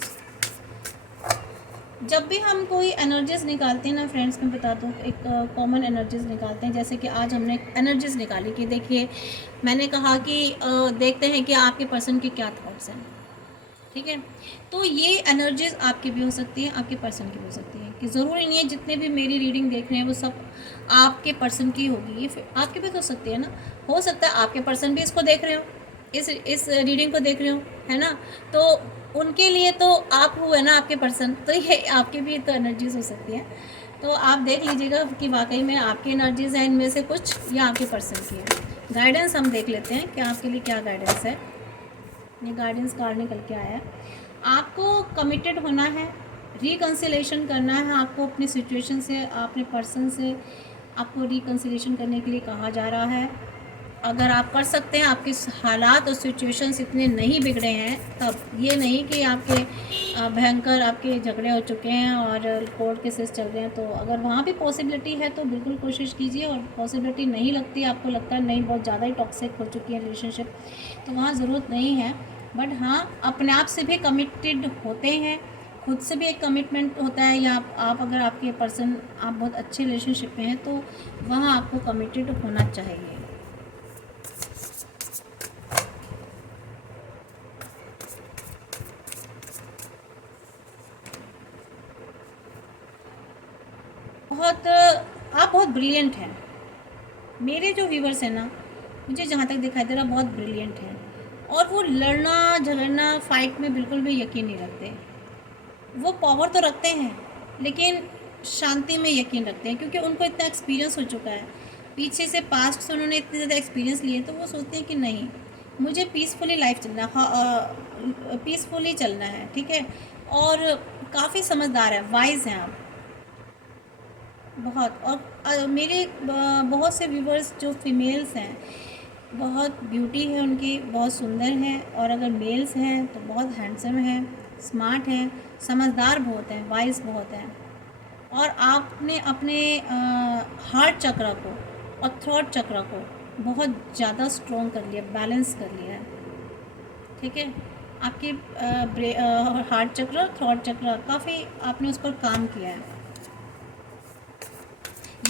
जब भी हम कोई एनर्जीज निकालते हैं ना फ्रेंड्स, मैं बता दूँ, एक कॉमन एनर्जीज निकालते हैं, जैसे कि आज हमने एनर्जीज निकाली कि देखिए, मैंने कहा कि देखते हैं कि आपके पर्सन के क्या थॉट्स हैं, ठीक है। तो ये एनर्जीज आपकी भी हो सकती है, आपके पर्सन की भी हो सकती है, कि ज़रूरी नहीं है जितने भी मेरी रीडिंग देख रहे हैं वो सब आपके पर्सन की होगी, ये फिर आपकी भी तो हो सकती है ना। हो सकता है आपके पर्सन भी इसको देख रहे हो, इस रीडिंग को देख रहे हो, है ना। तो उनके लिए तो आप हुए ना आपके पर्सन, तो ये आपकी भी तो एनर्जीज हो सकती है। तो आप देख लीजिएगा कि वाकई में आपकी एनर्जीज हैं इनमें से कुछ, या आपके पर्सन की है। गाइडेंस हम देख लेते हैं कि आपके लिए क्या गाइडेंस है। ये गाइडेंस कार्ड निकल के आया है। आपको कमिटेड होना है, रिकन्सिलेशन करना है, आपको अपनी सिचुएशन से, अपने पर्सन से आपको रिकन्सिलेशन करने के लिए कहा जा रहा है। अगर आप कर सकते हैं, आपके हालात और सिचुएशंस इतने नहीं बिगड़े हैं, तब ये नहीं कि आपके भयंकर आपके झगड़े हो चुके हैं और कोर्ट केसेस चल रहे हैं, तो अगर वहाँ भी पॉसिबिलिटी है तो बिल्कुल कोशिश कीजिए, और पॉसिबिलिटी नहीं लगती, आपको लगता है नहीं बहुत ज़्यादा ही टॉक्सिक हो चुकी है रिलेशनशिप, तो वहाँ ज़रूरत नहीं है। बट हाँ, अपने आप से भी कमिटेड होते हैं, खुद से भी एक कमिटमेंट होता है, या आप अगर आपके पर्सन आप बहुत अच्छे रिलेशनशिप में हैं तो वहाँ आपको कमिटेड होना चाहिए। आप बहुत ब्रिलियंट हैं। मेरे जो व्यूवर्स हैं ना, मुझे जहाँ तक दिखाई दे रहा बहुत ब्रिलियंट हैं, और वो लड़ना झगड़ना फाइट में बिल्कुल भी यकीन नहीं रखते। वो पावर तो रखते हैं लेकिन शांति में यकीन रखते हैं, क्योंकि उनको इतना एक्सपीरियंस हो चुका है, पीछे से पास्ट से उन्होंने इतने ज़्यादा एक्सपीरियंस लिए, तो वो सोचते हैं कि नहीं, मुझे पीसफुली लाइफ चलना, पीसफुली चलना है, ठीक है। और काफ़ी समझदार है, वाइज हैं आप बहुत। और मेरे बहुत से व्यूवर्स जो फीमेल्स हैं, बहुत ब्यूटी है उनकी, बहुत सुंदर हैं, और अगर मेल्स हैं तो बहुत हैंडसम हैं, स्मार्ट हैं, समझदार बहुत हैं, वाइज बहुत हैं। और आपने अपने हार्ट चक्र को और थ्रॉट चक्र को बहुत ज़्यादा स्ट्रॉन्ग कर लिया, बैलेंस कर लिया है, ठीक है। आपके हार्ट चक्र, थ्रॉट चक्र, काफ़ी आपने उस पर काम किया है,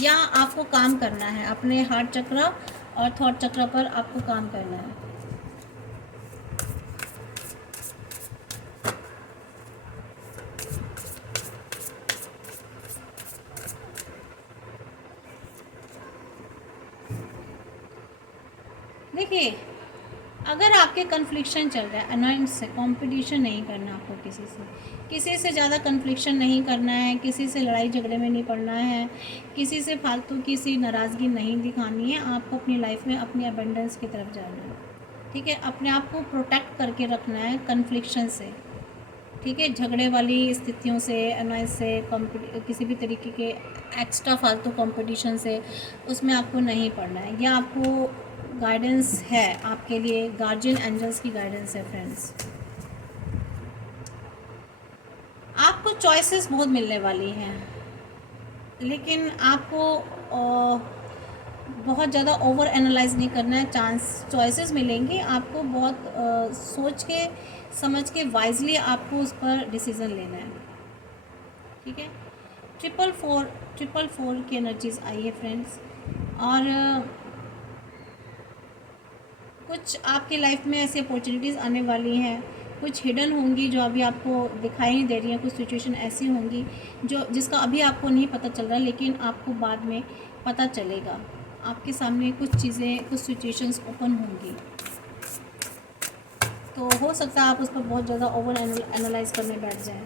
या आपको काम करना है अपने हार्ट चक्र और थॉट चक्र पर, आपको काम करना है। देखिए, अगर आपके कन्फ्लिक्शन चल रहा है, अनोयंस से, कंपटीशन नहीं करना आपको किसी से ज़्यादा कन्फ्लिक्शन नहीं करना है, किसी से लड़ाई झगड़े में नहीं पड़ना है, किसी से फालतू किसी नाराज़गी नहीं दिखानी है। आपको अपनी लाइफ में अपनी अबंडेंस की तरफ जाना है, ठीक है। अपने आप को प्रोटेक्ट करके रखना है कन्फ्लिक्शन से, ठीक है। झगड़े वाली स्थितियों से, अनोयंस से, किसी भी तरीके के एक्स्ट्रा फालतू कंपटीशन से उसमें आपको नहीं पड़ना है। यह आपको गाइडेंस है, आपके लिए गार्जियन एंजल्स की गाइडेंस है फ्रेंड्स। आपको चॉइसेस बहुत मिलने वाली हैं, लेकिन आपको बहुत ज़्यादा ओवर एनालाइज नहीं करना है। चॉइसेस मिलेंगी आपको, बहुत सोच के समझ के वाइजली आपको उस पर डिसीज़न लेना है, ठीक है। 444 की एनर्जीज आई है फ्रेंड्स, और कुछ आपकी लाइफ में ऐसी अपॉर्चुनिटीज़ आने वाली हैं, कुछ हिडन होंगी जो अभी आपको दिखाई नहीं दे रही हैं। कुछ सिचुएशन ऐसी होंगी जिसका अभी आपको नहीं पता चल रहा, लेकिन आपको बाद में पता चलेगा। आपके सामने कुछ चीज़ें, कुछ सिचुएशंस ओपन होंगी, तो हो सकता है आप उस पर बहुत ज़्यादा ओवर एनालाइज करने बैठ जाएं।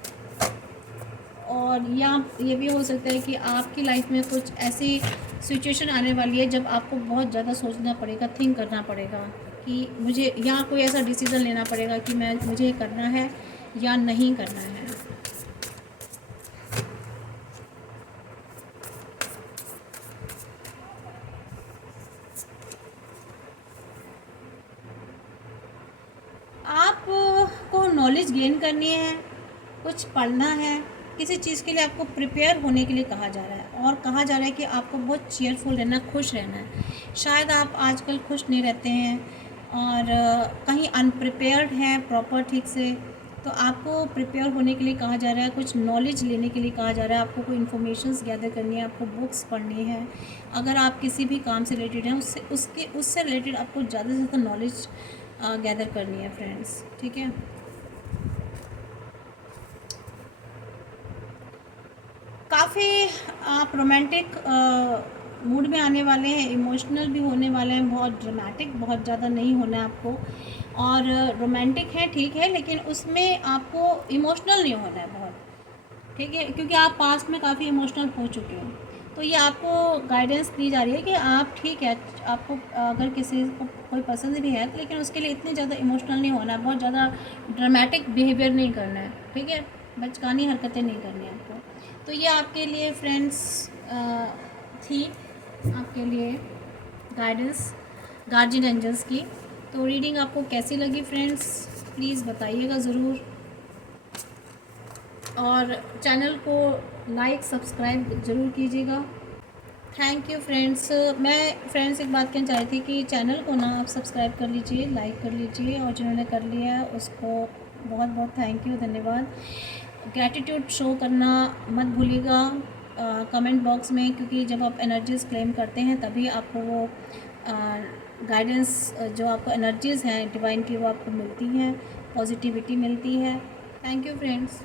और या ये भी हो सकता है कि आपकी लाइफ में कुछ ऐसी सिचुएशन आने वाली है जब आपको बहुत ज़्यादा सोचना पड़ेगा, थिंक करना पड़ेगा कि मुझे यहाँ कोई ऐसा डिसीज़न लेना पड़ेगा कि मुझे ये करना है या नहीं करना है। आपको नॉलेज गेन करनी है, कुछ पढ़ना है, किसी चीज़ के लिए आपको प्रिपेयर होने के लिए कहा जा रहा है, और कहा जा रहा है कि आपको बहुत चीयरफुल रहना, खुश रहना है। शायद आप आजकल खुश नहीं रहते हैं और कहीं अनप्रिपेयर्ड हैं प्रॉपर ठीक से, तो आपको प्रिपेयर होने के लिए कहा जा रहा है, कुछ नॉलेज लेने के लिए कहा जा रहा है। आपको कोई इन्फॉर्मेशंस गैदर करनी है, आपको बुक्स पढ़नी है। अगर आप किसी भी काम से रिलेटेड हैं, उससे रिलेटेड आपको ज़्यादा से ज़्यादा नॉलेज गैदर करनी है फ्रेंड्स, ठीक है। काफ़ी आप रोमांटिक मूड में आने वाले हैं, इमोशनल भी होने वाले हैं, बहुत ड्रामेटिक, बहुत ज़्यादा नहीं होना है आपको। और रोमांटिक है ठीक है, लेकिन उसमें आपको इमोशनल नहीं होना है बहुत, ठीक है, क्योंकि आप पास्ट में काफ़ी इमोशनल हो चुके हो। तो ये आपको गाइडेंस दी जा रही है कि आप ठीक है, आपको अगर किसी को कोई पसंद भी है, लेकिन उसके लिए इतनी ज़्यादा इमोशनल नहीं होना है, बहुत ज़्यादा ड्रामेटिक बिहेवियर नहीं करना है, ठीक है, बचकानी हरकतें नहीं करनी है आपको। तो ये आपके लिए फ्रेंड्स थी, आपके लिए गाइडेंस गार्जियन एंजल्स की। तो रीडिंग आपको कैसी लगी फ्रेंड्स, प्लीज़ बताइएगा ज़रूर, और चैनल को लाइक सब्सक्राइब ज़रूर कीजिएगा। Thank you friends. मैं फ्रेंड्स एक बात कहना चाह रही थी कि चैनल को ना आप सब्सक्राइब कर लीजिए, लाइक कर लीजिए, और जिन्होंने कर लिया है उसको बहुत बहुत थैंक यू, धन्यवाद। ग्रैटिट्यूड शो करना मत भूलिएगा कमेंट बॉक्स में, क्योंकि जब आप एनर्जीज़ क्लेम करते हैं तभी आपको वो गाइडेंस, जो आपको एनर्जीज़ हैं डिवाइन की, वो आपको मिलती हैं, पॉजिटिविटी मिलती है। Thank you friends.